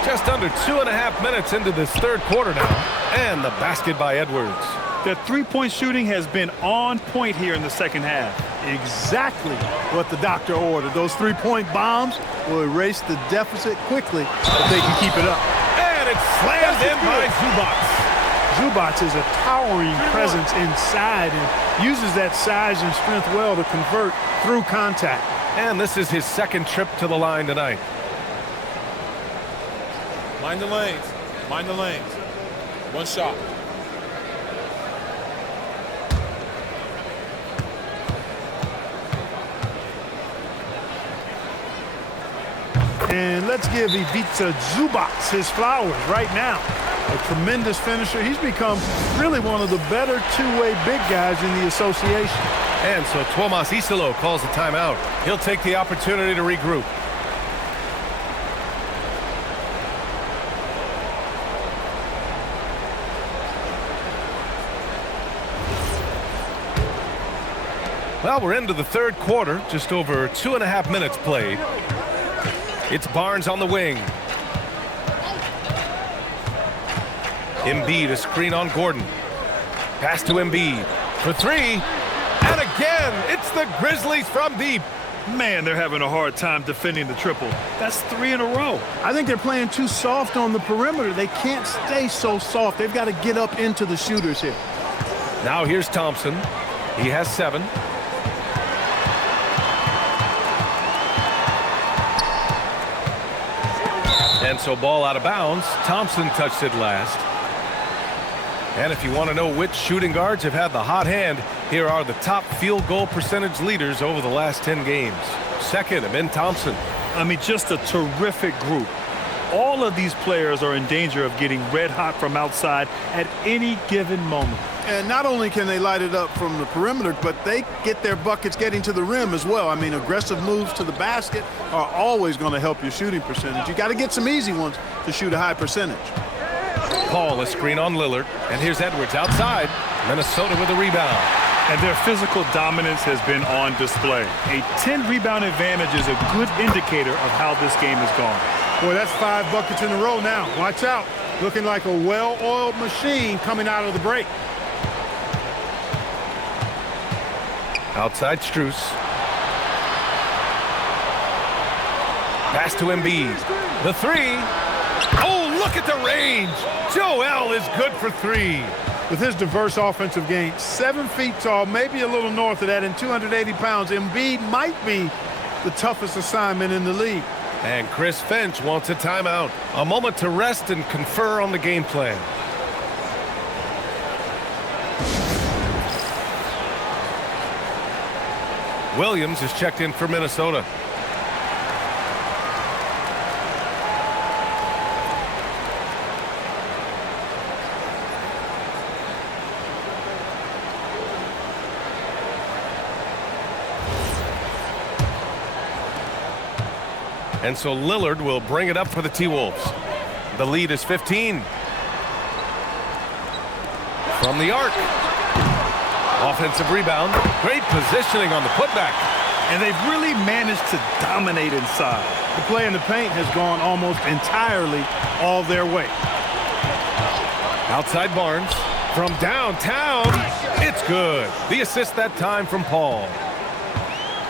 Just under 2.5 minutes into this third quarter now. And the basket by Edwards. The three-point shooting has been on point here in the second half. Exactly what the doctor ordered. Those three-point bombs will erase the deficit quickly if they can keep it up. And it's slammed in by Zubac. Zubac is a towering presence inside and uses that size and strength well to convert through contact. And this is his second trip to the line tonight. Mind the lanes. Mind the lanes. One shot. And let's give Ivica Zubac his flowers right now. A tremendous finisher. He's become really one of the better two-way big guys in the association. And so Tomas Isolo calls a timeout. He'll take the opportunity to regroup. Well, we're into the third quarter, just over 2.5 minutes played. It's Barnes on the wing. Embiid, a screen on Gordon. Pass to Embiid for three. And again, it's the Grizzlies from deep. Man, they're having a hard time defending the triple. That's 3 in a row. I think they're playing too soft on the perimeter. They can't stay so soft. They've got to get up into the shooters here. Now here's Thompson. He has 7. And so ball out of bounds. Thompson touched it last. And if you want to know which shooting guards have had the hot hand, here are the top field goal percentage leaders over the last 10 games. Second, Amin Thompson. I mean, just a terrific group. All of these players are in danger of getting red hot from outside at any given moment. And not only can they light it up from the perimeter, but they get their buckets getting to the rim as well. I mean, aggressive moves to the basket are always going to help your shooting percentage. You got to get some easy ones to shoot a high percentage. Paul, a screen on Lillard. And here's Edwards outside. Minnesota with a rebound. And their physical dominance has been on display. A 10-rebound advantage is a good indicator of how this game has gone. Boy, that's 5 buckets in a row now. Watch out. Looking like a well-oiled machine coming out of the break. Outside Strus. Pass to Embiid. The 3. Oh, look at the range. Joel is good for 3. With his diverse offensive game, 7 feet tall, maybe a little north of that, and 280 pounds, Embiid might be the toughest assignment in the league. And Chris Finch wants a timeout. A moment to rest and confer on the game plan. Williams is checked in for Minnesota. And so Lillard will bring it up for the T-Wolves. The lead is 15. From the arc. Offensive rebound. Great positioning on the putback. And they've really managed to dominate inside. The play in the paint has gone almost entirely all their way. Outside Barnes. From downtown. It's good. The assist that time from Paul.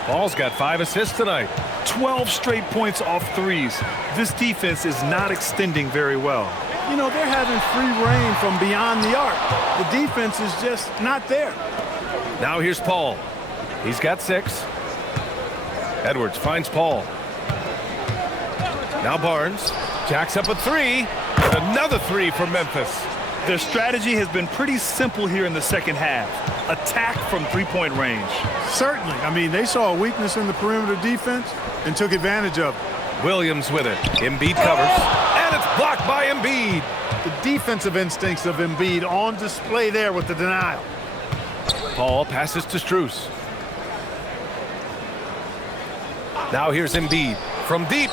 Paul's got 5 assists tonight. 12 straight points off threes. This defense is not extending very well. You know, they're having free reign from beyond the arc. The defense is just not there. Now here's Paul. He's got 6. Edwards finds Paul. Now Barnes. Jacks up a 3. Another 3 for Memphis. Their strategy has been pretty simple here in the second half. Attack from three-point range. Certainly. I mean, they saw a weakness in the perimeter defense and took advantage of it. Williams with it. Embiid covers. And it's blocked by Embiid. The defensive instincts of Embiid on display there with the denial. Paul passes to Strus. Now here's Embiid from deep.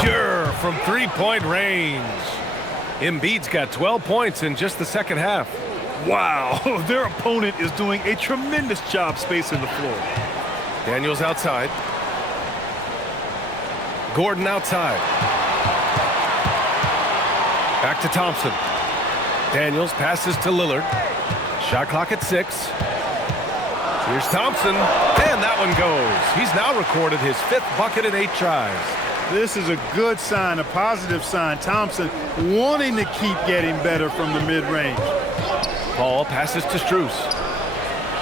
Pure from three-point range. Embiid's got 12 points in just the second half. Wow, their opponent is doing a tremendous job spacing the floor. Daniels outside. Gordon outside. Back to Thompson. Daniels passes to Lillard. Shot clock at 6. Here's Thompson, and that one goes. He's now recorded his 5th bucket in 8 tries. This is a good sign, a positive sign. Thompson wanting to keep getting better from the mid-range. Paul passes to Strus.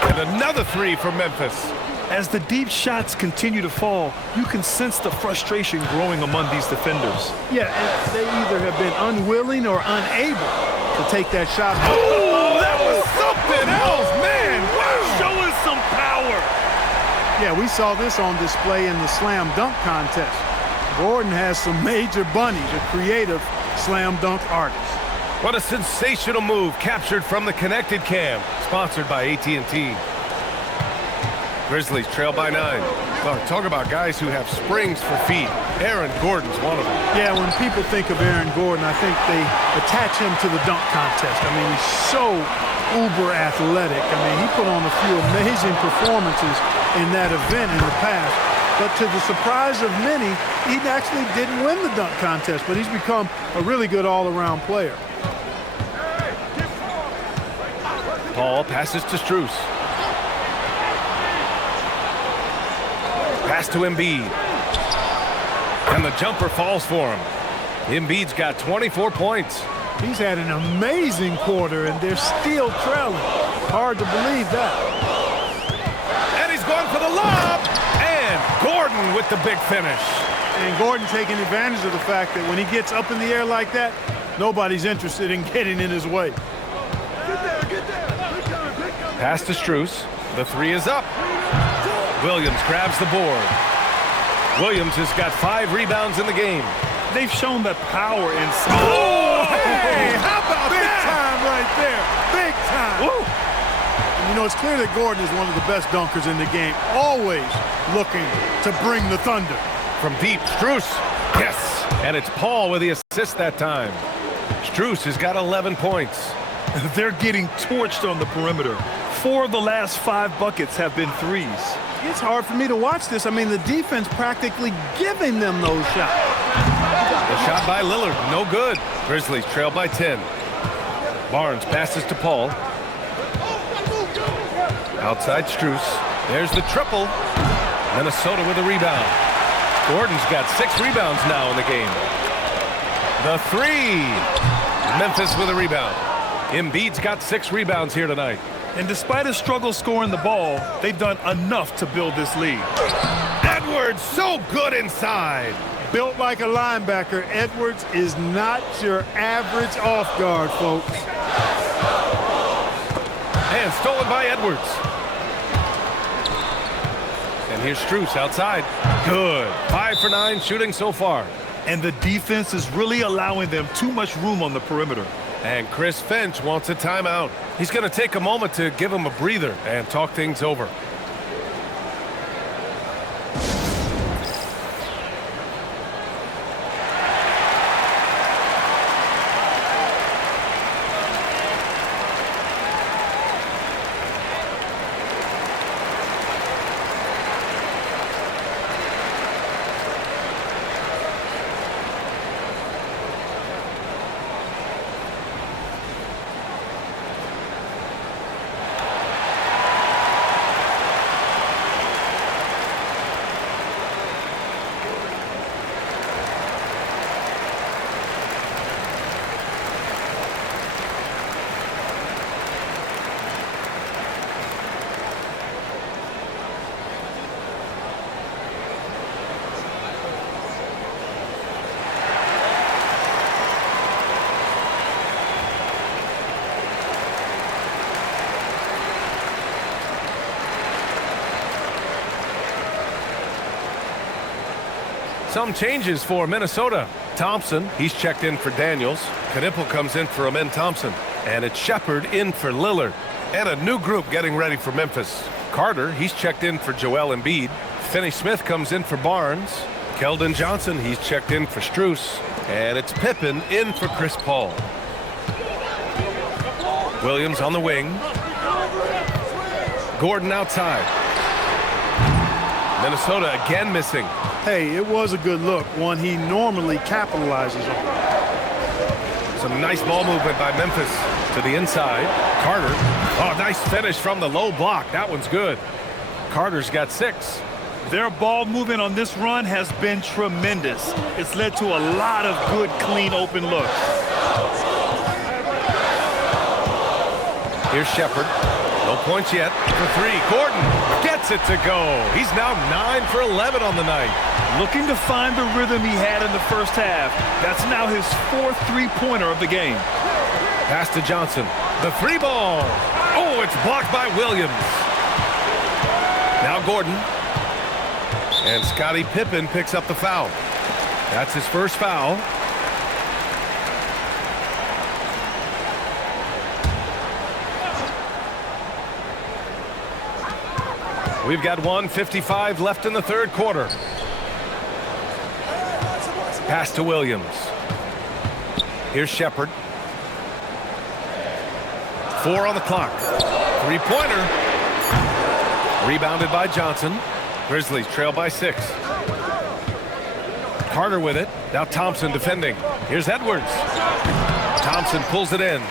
And another 3 for Memphis. As the deep shots continue to fall, you can sense the frustration growing among these defenders. Yeah, and they either have been unwilling or unable to take that shot. Oh, that was something else, man. Wow. Showing some power. Yeah, we saw this on display in the slam dunk contest. Gordon has some major bunnies, a creative slam dunk artist. What a sensational move captured from the Connected Cam, sponsored by AT&T. Grizzlies trail by 9. Talk about guys who have springs for feet. Aaron Gordon's one of them. Yeah, when people think of Aaron Gordon, I think they attach him to the dunk contest. I mean, he's so uber athletic. I mean, he put on a few amazing performances in that event in the past. But to the surprise of many, he actually didn't win the dunk contest, but he's become a really good all-around player. Paul passes to Strus. Pass to Embiid. And the jumper falls for him. Embiid's got 24 points. He's had an amazing quarter, and they're still trailing. Hard to believe that. And he's going for the lob. And Gordon with the big finish. And Gordon taking advantage of the fact that when he gets up in the air like that, nobody's interested in getting in his way. Pass to Strus. The three is up. Williams grabs the board. Williams has got 5 rebounds in the game. They've shown the power inside. Oh, hey, how about big time right there? Big time. Woo. And you know, it's clear that Gordon is one of the best dunkers in the game, always looking to bring the thunder. From deep, Strus. Yes. And it's Paul with the assist that time. Strus has got 11 points. They're getting torched on the perimeter. 4 of the last 5 buckets have been threes. It's hard for me to watch this. I mean, the defense practically giving them those shots. The shot by Lillard, no good. Grizzlies trail by 10. Barnes passes to Paul. Outside Strus. There's the triple. Minnesota with a rebound. Gordon's got 6 rebounds now in the game. The three. Memphis with a rebound. Embiid's got 6 rebounds here tonight. And despite a struggle scoring the ball, they've done enough to build this lead. Edwards so good inside. Built like a linebacker, Edwards is not your average off guard, folks. And stolen by Edwards. And here's Strus outside. Good. 5 for 9 shooting so far. And the defense is really allowing them too much room on the perimeter. And Chris Finch wants a timeout. He's going to take a moment to give him a breather and talk things over. Some changes for Minnesota. Thompson, he's checked in for Daniels. Knipple comes in for Amen Thompson. And it's Shepard in for Lillard. And a new group getting ready for Memphis. Carter, he's checked in for Joel Embiid. Finney-Smith comes in for Barnes. Keldon Johnson, he's checked in for Strus. And it's Pippen in for Chris Paul. Williams on the wing. Gordon outside. Minnesota again missing. Hey, it was a good look, one he normally capitalizes on. Some nice ball movement by Memphis to the inside. Carter. Oh, nice finish from the low block. That one's good. Carter's got 6. Their ball movement on this run has been tremendous. It's led to a lot of good, clean, open looks. Here's Shepard. No points yet for 3. Gordon gets it to go. He's now 9 for 11 on the night. Looking to find the rhythm he had in the first half. That's now his 4th three-pointer of the game. Pass to Johnson. The 3 ball. Oh, it's blocked by Williams. Now Gordon. And Scottie Pippen picks up the foul. That's his first foul. We've got 1:55 left in the third quarter. Pass to Williams. Here's Shepard. 4 on the clock. 3-pointer. Rebounded by Johnson. Grizzlies trail by 6. Carter with it. Now Thompson defending. Here's Edwards. Thompson pulls it in.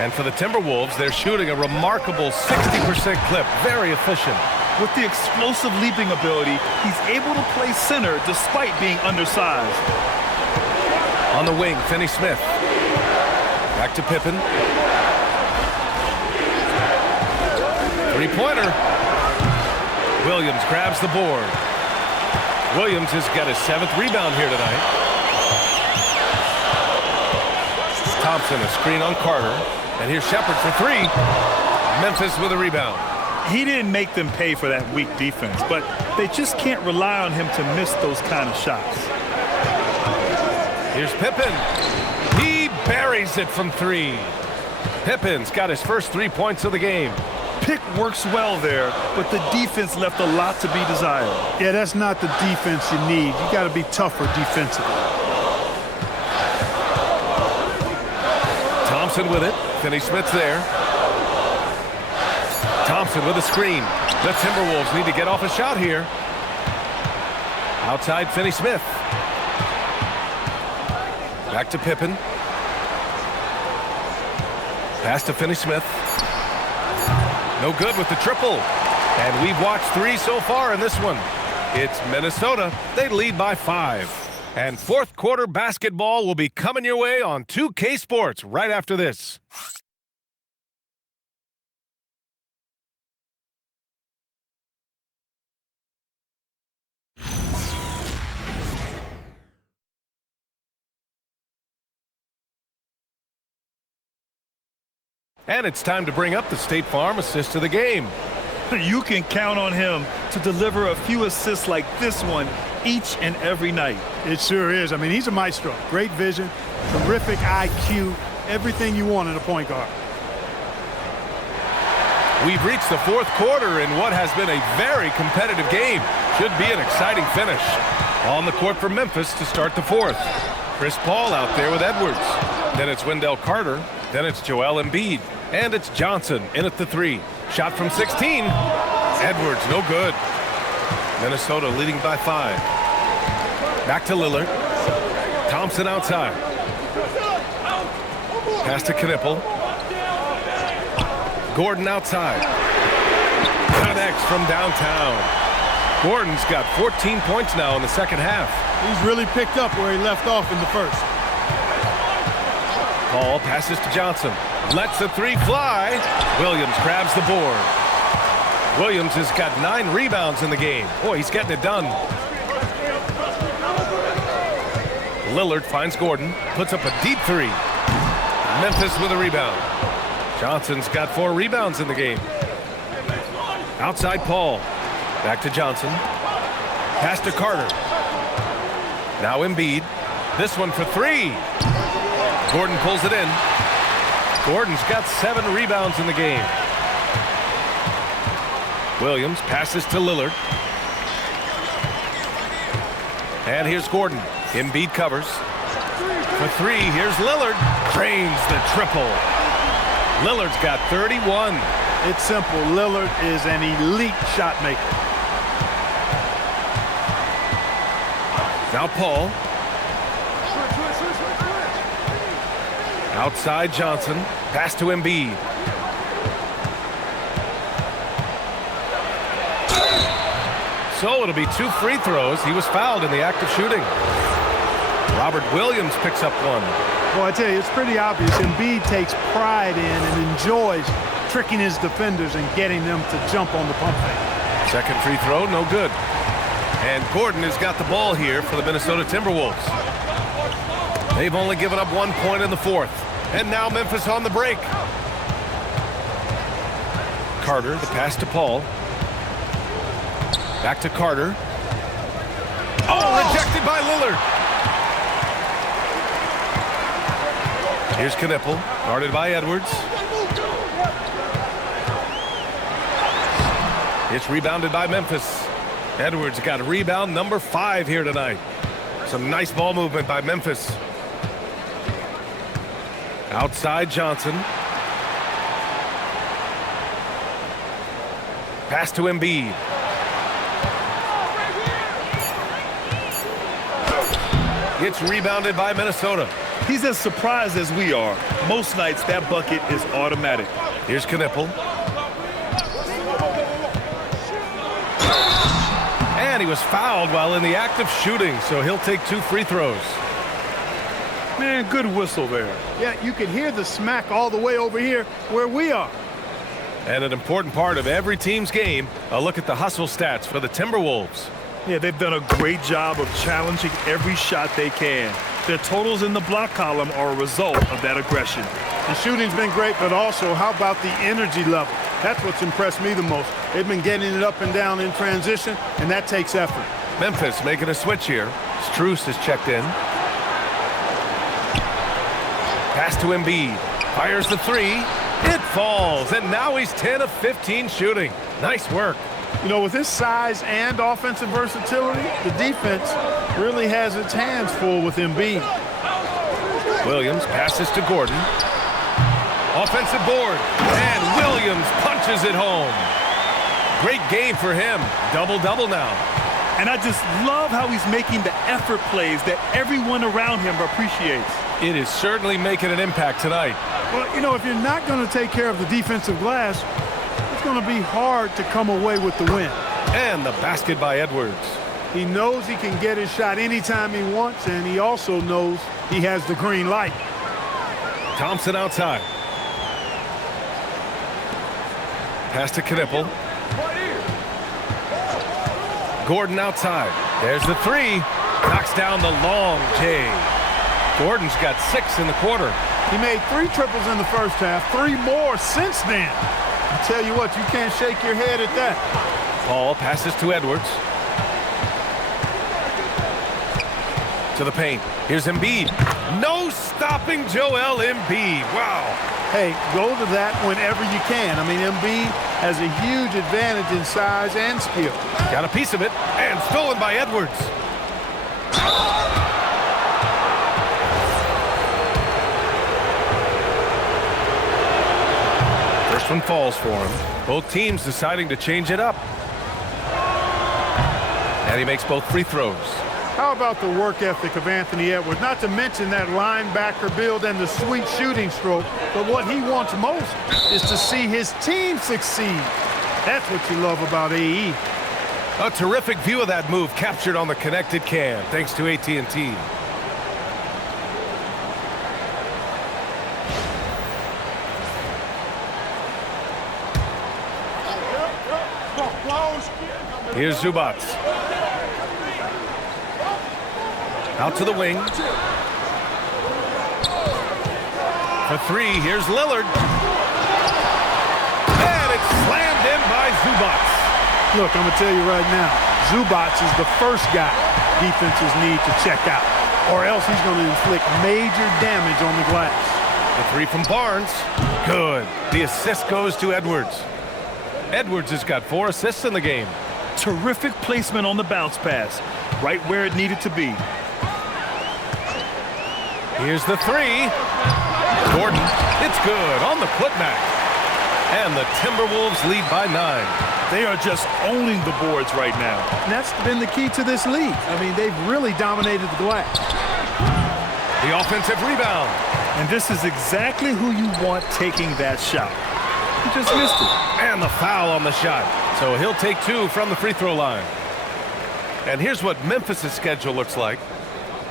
And for the Timberwolves, they're shooting a remarkable 60% clip. Very efficient. With the explosive leaping ability, he's able to play center despite being undersized. On the wing, Finney Smith. Back to Pippen. Three-pointer. Williams grabs the board. Williams has got his 7th rebound here tonight. Thompson, a screen on Carter. And here's Shepard for 3. Memphis with a rebound. He didn't make them pay for that weak defense, but they just can't rely on him to miss those kind of shots. Here's Pippen. He buries it from 3. Pippen's got his first 3 points of the game. Pick works well there, but the defense left a lot to be desired. Yeah, that's not the defense you need. You got to be tougher defensively. Thompson with it. Finney Smith's there. Thompson with a screen. The Timberwolves need to get off a shot here. Outside Finney Smith. Back to Pippen. Pass to Finney Smith. No good with the triple. And we've watched 3 so far in this one. It's Minnesota. They lead by 5. And fourth quarter basketball will be coming your way on 2K Sports right after this. And it's time to bring up the State Farm assist of the game. You can count on him to deliver a few assists like this one each and every night. It sure is. I mean, he's a maestro. Great vision, terrific IQ, everything you want in a point guard. We've reached the fourth quarter in what has been a very competitive game. Should be an exciting finish. On the court for Memphis to start the fourth. Chris Paul out there with Edwards. Then it's Wendell Carter. Then it's Joel Embiid. And it's Johnson in at the 3. Shot from 16. Edwards, no good. Minnesota leading by 5. Back to Lillard. Thompson outside. Pass to Knipple. Gordon outside. Connects from downtown. Gordon's got 14 points now in the second half. He's really picked up where he left off in the first. Paul passes to Johnson. Lets the 3 fly. Williams grabs the board. Williams has got 9 rebounds in the game. Boy, he's getting it done. Lillard finds Gordon. Puts up a deep 3. Memphis with a rebound. Johnson's got 4 rebounds in the game. Outside Paul. Back to Johnson. Pass to Carter. Now Embiid. This one for 3. Gordon pulls it in. Gordon's got 7 rebounds in the game. Williams passes to Lillard. And here's Gordon. Embiid covers. For 3, here's Lillard. Drains the triple. Lillard's got 31. It's simple. Lillard is an elite shot maker. Now Paul. Outside Johnson. Pass to Embiid. So it'll be 2 free throws. He was fouled in the act of shooting. Robert Williams picks up 1. Well, I tell you, it's pretty obvious. Embiid takes pride in and enjoys tricking his defenders and getting them to jump on the pump fake. Second free throw, no good. And Gordon has got the ball here for the Minnesota Timberwolves. They've only given up 1 point in the fourth. And now Memphis on the break. Carter, the pass to Paul. Back to Carter. Oh, rejected by Lillard. Here's Knipple, guarded by Edwards. It's rebounded by Memphis. Edwards got rebound number 5 here tonight. Some nice ball movement by Memphis. Outside Johnson. Pass to Embiid. It's rebounded by Minnesota. He's as surprised as we are. Most nights, that bucket is automatic. Here's Knipple. And he was fouled while in the act of shooting, so he'll take 2 free throws. Man, good whistle there. Yeah, you can hear the smack all the way over here where we are. And an important part of every team's game, a look at the hustle stats for the Timberwolves. Yeah, they've done a great job of challenging every shot they can. Their totals in the block column are a result of that aggression. The shooting's been great, but also how about the energy level? That's what's impressed me the most. They've been getting it up and down in transition, and that takes effort. Memphis making a switch here. Strus is checked in. Pass to Embiid. Fires the 3. It falls, and now he's 10 of 15 shooting. Nice work. You know, with his size and offensive versatility, the defense really has its hands full with Embiid. Williams passes to Gordon. Offensive board, and Williams punches it home. Great game for him. Double-double now. And I just love how he's making the effort plays that everyone around him appreciates. It is certainly making an impact tonight. Well, you know, if you're not going to take care of the defensive glass, it's going to be hard to come away with the win. And the basket by Edwards. He knows he can get his shot anytime he wants, and he also knows he has the green light. Thompson outside. Pass to Knipple. Gordon outside. There's the 3. Knocks down the long J. Gordon's got 6 in the quarter. He made 3 triples in the first half, 3 more since then. I tell you what, you can't shake your head at that. Paul passes to Edwards. To the paint. Here's Embiid. No stopping Joel Embiid. Wow. Hey, go to that whenever you can. I mean, Embiid has a huge advantage in size and skill. Got a piece of it, and stolen by Edwards. First one falls for him. Both teams deciding to change it up. And he makes both free throws. How about the work ethic of Anthony Edwards? Not to mention that linebacker build and the sweet shooting stroke. But what he wants most is to see his team succeed. That's what you love about AE. A terrific view of that move captured on the connected cam, thanks to AT&T. Here's Zubats. Out to the wing. For 3, here's Lillard. And it's slammed in by Zubats. Look, I'm going to tell you right now, Zubats is the first guy defenses need to check out, or else he's going to inflict major damage on the glass. The 3 from Barnes. Good. The assist goes to Edwards. Edwards has got 4 assists in the game. Terrific placement on the bounce pass, right where it needed to be. Here's the 3. Gordon, it's good on the putback. And the Timberwolves lead by 9. They are just owning the boards right now. And that's been the key to this league. I mean, they've really dominated the glass. The offensive rebound. And this is exactly who you want taking that shot. He just missed it. And the foul on the shot. So he'll take 2 from the free throw line. And here's what Memphis' schedule looks like.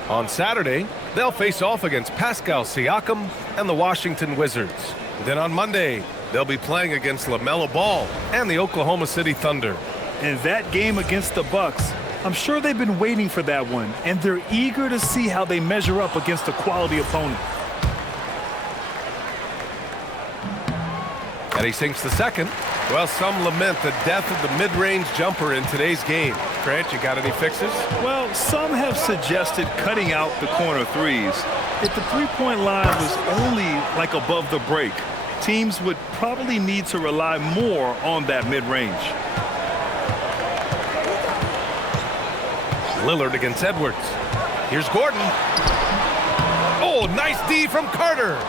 On Saturday, they'll face off against Pascal Siakam and the Washington Wizards. Then on Monday, they'll be playing against LaMelo Ball and the Oklahoma City Thunder. And that game against the Bucks, I'm sure they've been waiting for that one, and they're eager to see how they measure up against a quality opponent. And he sinks the second. Well, some lament the death of the mid-range jumper in today's game. Grant, you got any fixes? Well, some have suggested cutting out the corner threes. If the three-point line was only like above the break, teams would probably need to rely more on that mid-range. Lillard against Edwards. Here's Gordon. Oh, nice D from Carter.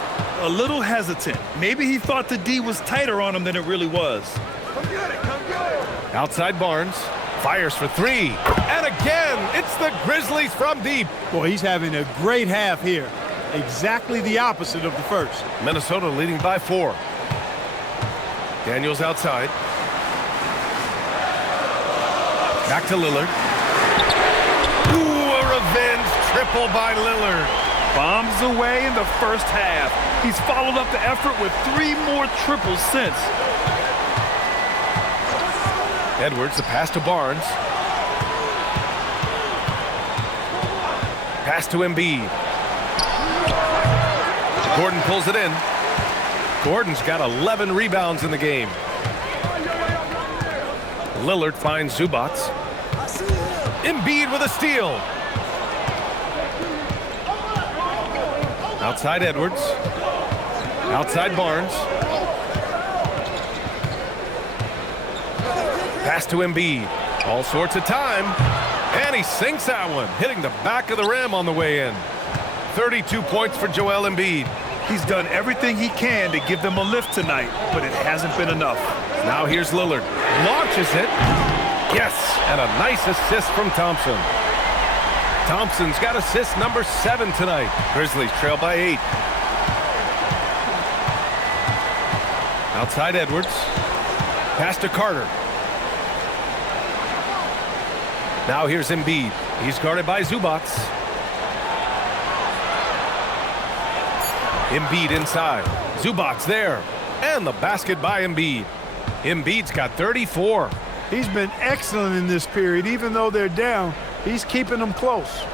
A little hesitant. Maybe he thought the D was tighter on him than it really was. Come get it, come get it. Outside Barnes. Fires for 3. And again, it's the Grizzlies from deep. Boy, he's having a great half here. exactly the opposite of the first. Minnesota leading by 4. Daniels outside. Back to Lillard. Ooh, a revenge triple by Lillard. Bombs away in the first half. He's followed up the effort with 3 more triples since. Edwards, the pass to Barnes. Pass to Embiid. Gordon pulls it in. Gordon's got 11 rebounds in the game. Lillard finds Zubac. Embiid with a steal. Outside Edwards. Outside Barnes. Pass to Embiid. All sorts of time. And he sinks that one, hitting the back of the rim on the way in. 32 points for Joel Embiid. He's done everything he can to give them a lift tonight, but it hasn't been enough. Now here's Lillard. Launches it. Yes, and a nice assist from Thompson. Thompson's got assist number 7 tonight. Grizzlies trail by 8. Outside Edwards. Pass to Carter. Now here's Embiid. He's guarded by Zubac. Embiid inside. Zubac there. And the basket by Embiid. Embiid's got 34. He's been excellent in this period. Even though they're down, he's keeping them close.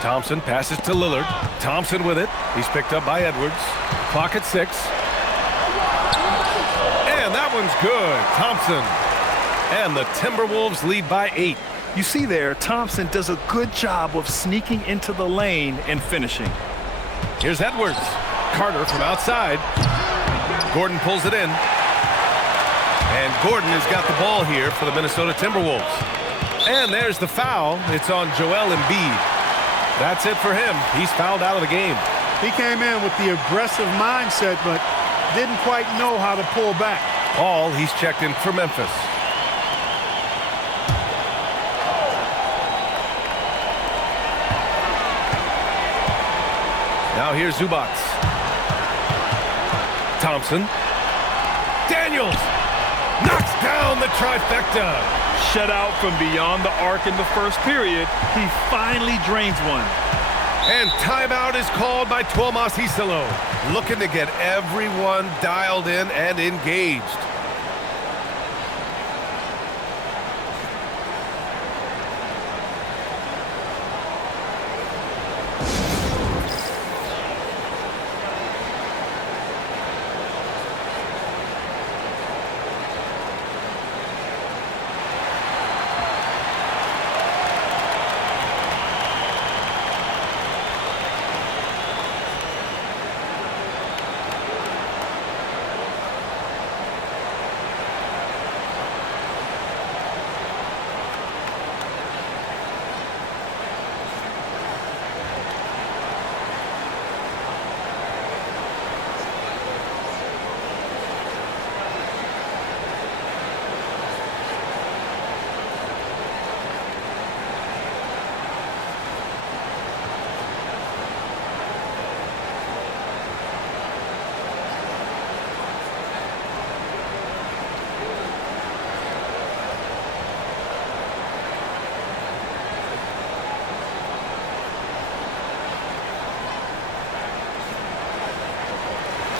Thompson passes to Lillard. Thompson with it. He's picked up by Edwards. Clock at 6. And that one's good. Thompson. And the Timberwolves lead by 8. You see there, Thompson does a good job of sneaking into the lane and finishing. Here's Edwards. Carter from outside. Gordon pulls it in. And Gordon has got the ball here for the Minnesota Timberwolves. And there's the foul. It's on Joel Embiid. That's it for him. He's fouled out of the game. He came in with the aggressive mindset, but didn't quite know how to pull back. All he's checked in for Memphis. Now here's Zubac. Thompson. Daniels knocks down the trifecta. Shut out from beyond the arc in the first period. He finally drains one. And timeout is called by Tuomas Hisalo, looking to get everyone dialed in and engaged.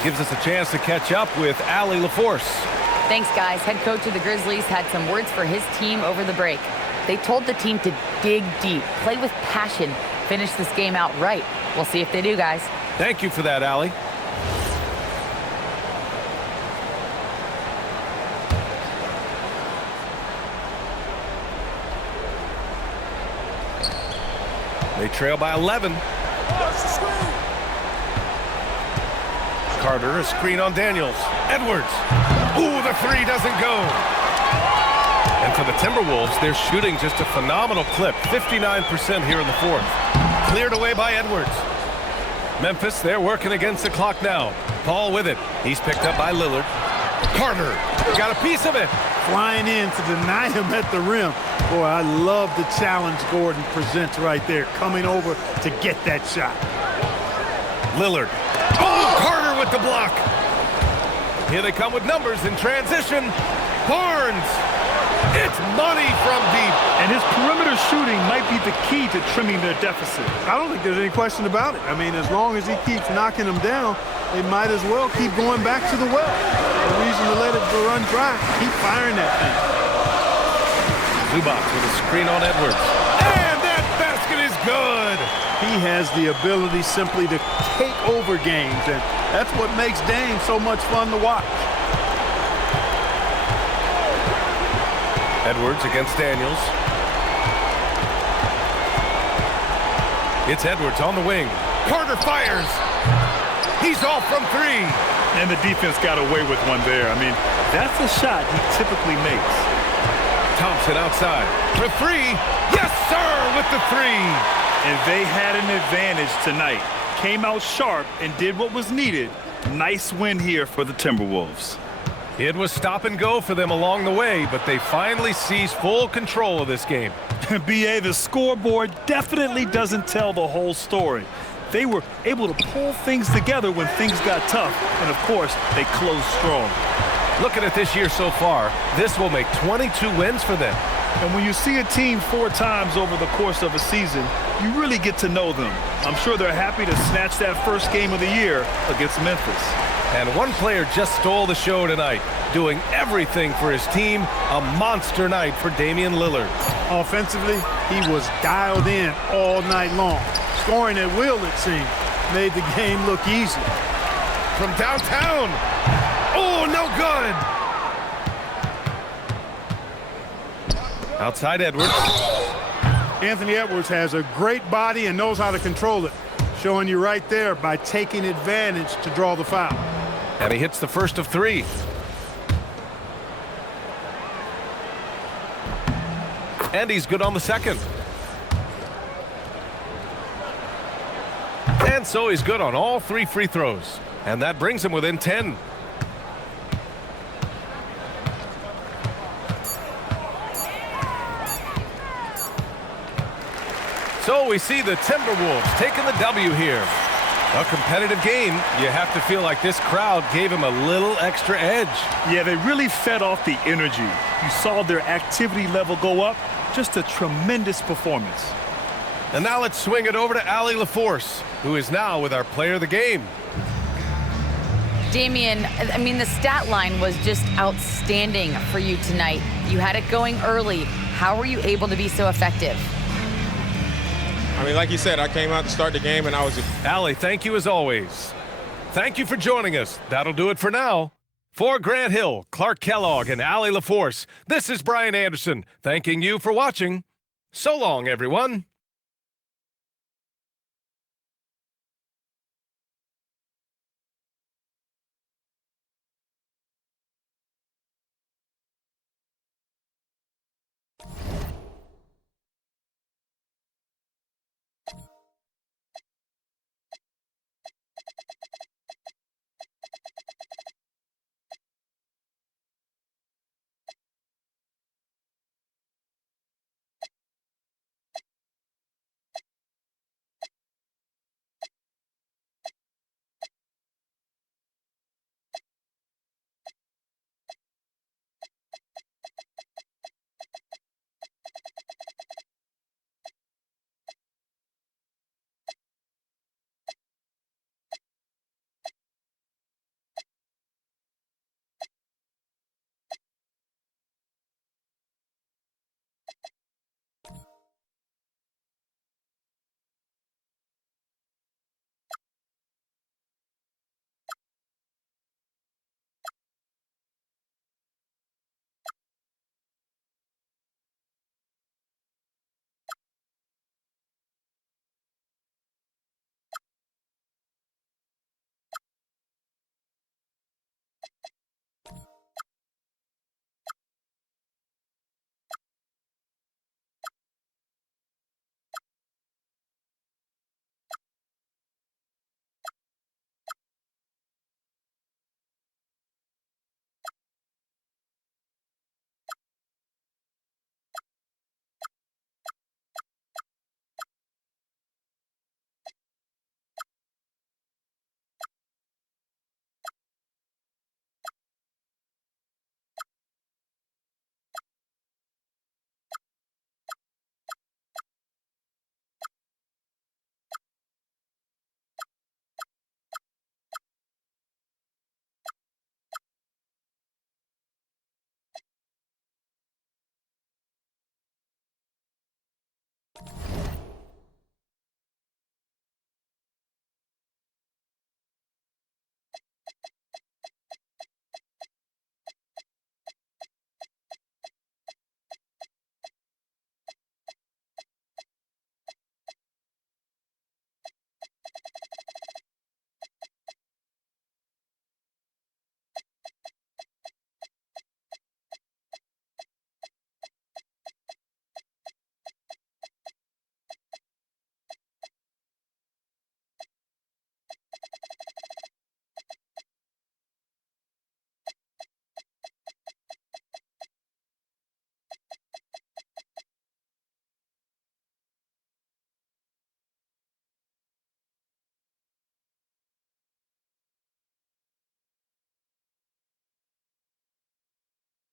Gives us a chance to catch up with Allie LaForce. Thanks, guys. Head coach of the Grizzlies had some words for his team over the break. They told the team to dig deep, play with passion, finish this game out right. We'll see if they do, guys. Thank you for that, Allie. They trail by 11. Carter, a screen on Daniels. Edwards. Ooh, the 3 doesn't go. And for the Timberwolves, they're shooting just a phenomenal clip. 59% here in the 4th. Cleared away by Edwards. Memphis, they're working against the clock now. Paul with it. He's picked up by Lillard. Carter got a piece of it. Flying in to deny him at the rim. Boy, I love the challenge Gordon presents right there, coming over to get that shot. Lillard. Oh, Carter with the block. Here they come with numbers in transition. Barnes. It's money from deep. And his perimeter shooting might be the key to trimming their deficit. I don't think there's any question about it. I mean, as long as he keeps knocking them down, they might as well keep going back to the well. No reason to let it run dry. Keep firing that thing. Zubac with a screen on Edwards. And that basket is good. He has the ability simply to take over games, and that's what makes Dame so much fun to watch. Edwards against Daniels. It's Edwards on the wing. Carter fires. He's off from three. And the defense got away with one there. I mean, that's a shot he typically makes. Thompson outside for three. Yes, sir, with the three. And they had an advantage tonight. Came out sharp and did what was needed. Nice win here for the Timberwolves. It was stop and go for them along the way, but they finally seized full control of this game. BA, the scoreboard definitely doesn't tell the whole story. They were able to pull things together when things got tough, and of course, they closed strong. Looking at this year so far, this will make 22 wins for them. And when you see a team 4 times over the course of a season, you really get to know them. I'm sure they're happy to snatch that first game of the year against Memphis. And one player just stole the show tonight, doing everything for his team. A monster night for Damian Lillard. Offensively, he was dialed in all night long. Scoring at will, it seemed, made the game look easy. From downtown. Oh, no good. Outside Edwards. Anthony Edwards has a great body and knows how to control it. Showing you right there by taking advantage to draw the foul. And he hits the first of 3. And he's good on the second. And so he's good on all 3 free throws. And that brings him within 10. So we see the Timberwolves taking the W here. A competitive game. You have to feel like this crowd gave him a little extra edge. Yeah, they really fed off the energy. You saw their activity level go up. Just a tremendous performance. And now let's swing it over to Allie LaForce, who is now with our player of the game. Damian, I mean, the stat line was just outstanding for you tonight. You had it going early. How were you able to be so effective? I mean, like you said, I came out to start the game and I was... Allie, thank you as always. Thank you for joining us. That'll do it for now. For Grant Hill, Clark Kellogg, and Allie LaForce, this is Brian Anderson, thanking you for watching. So long, everyone.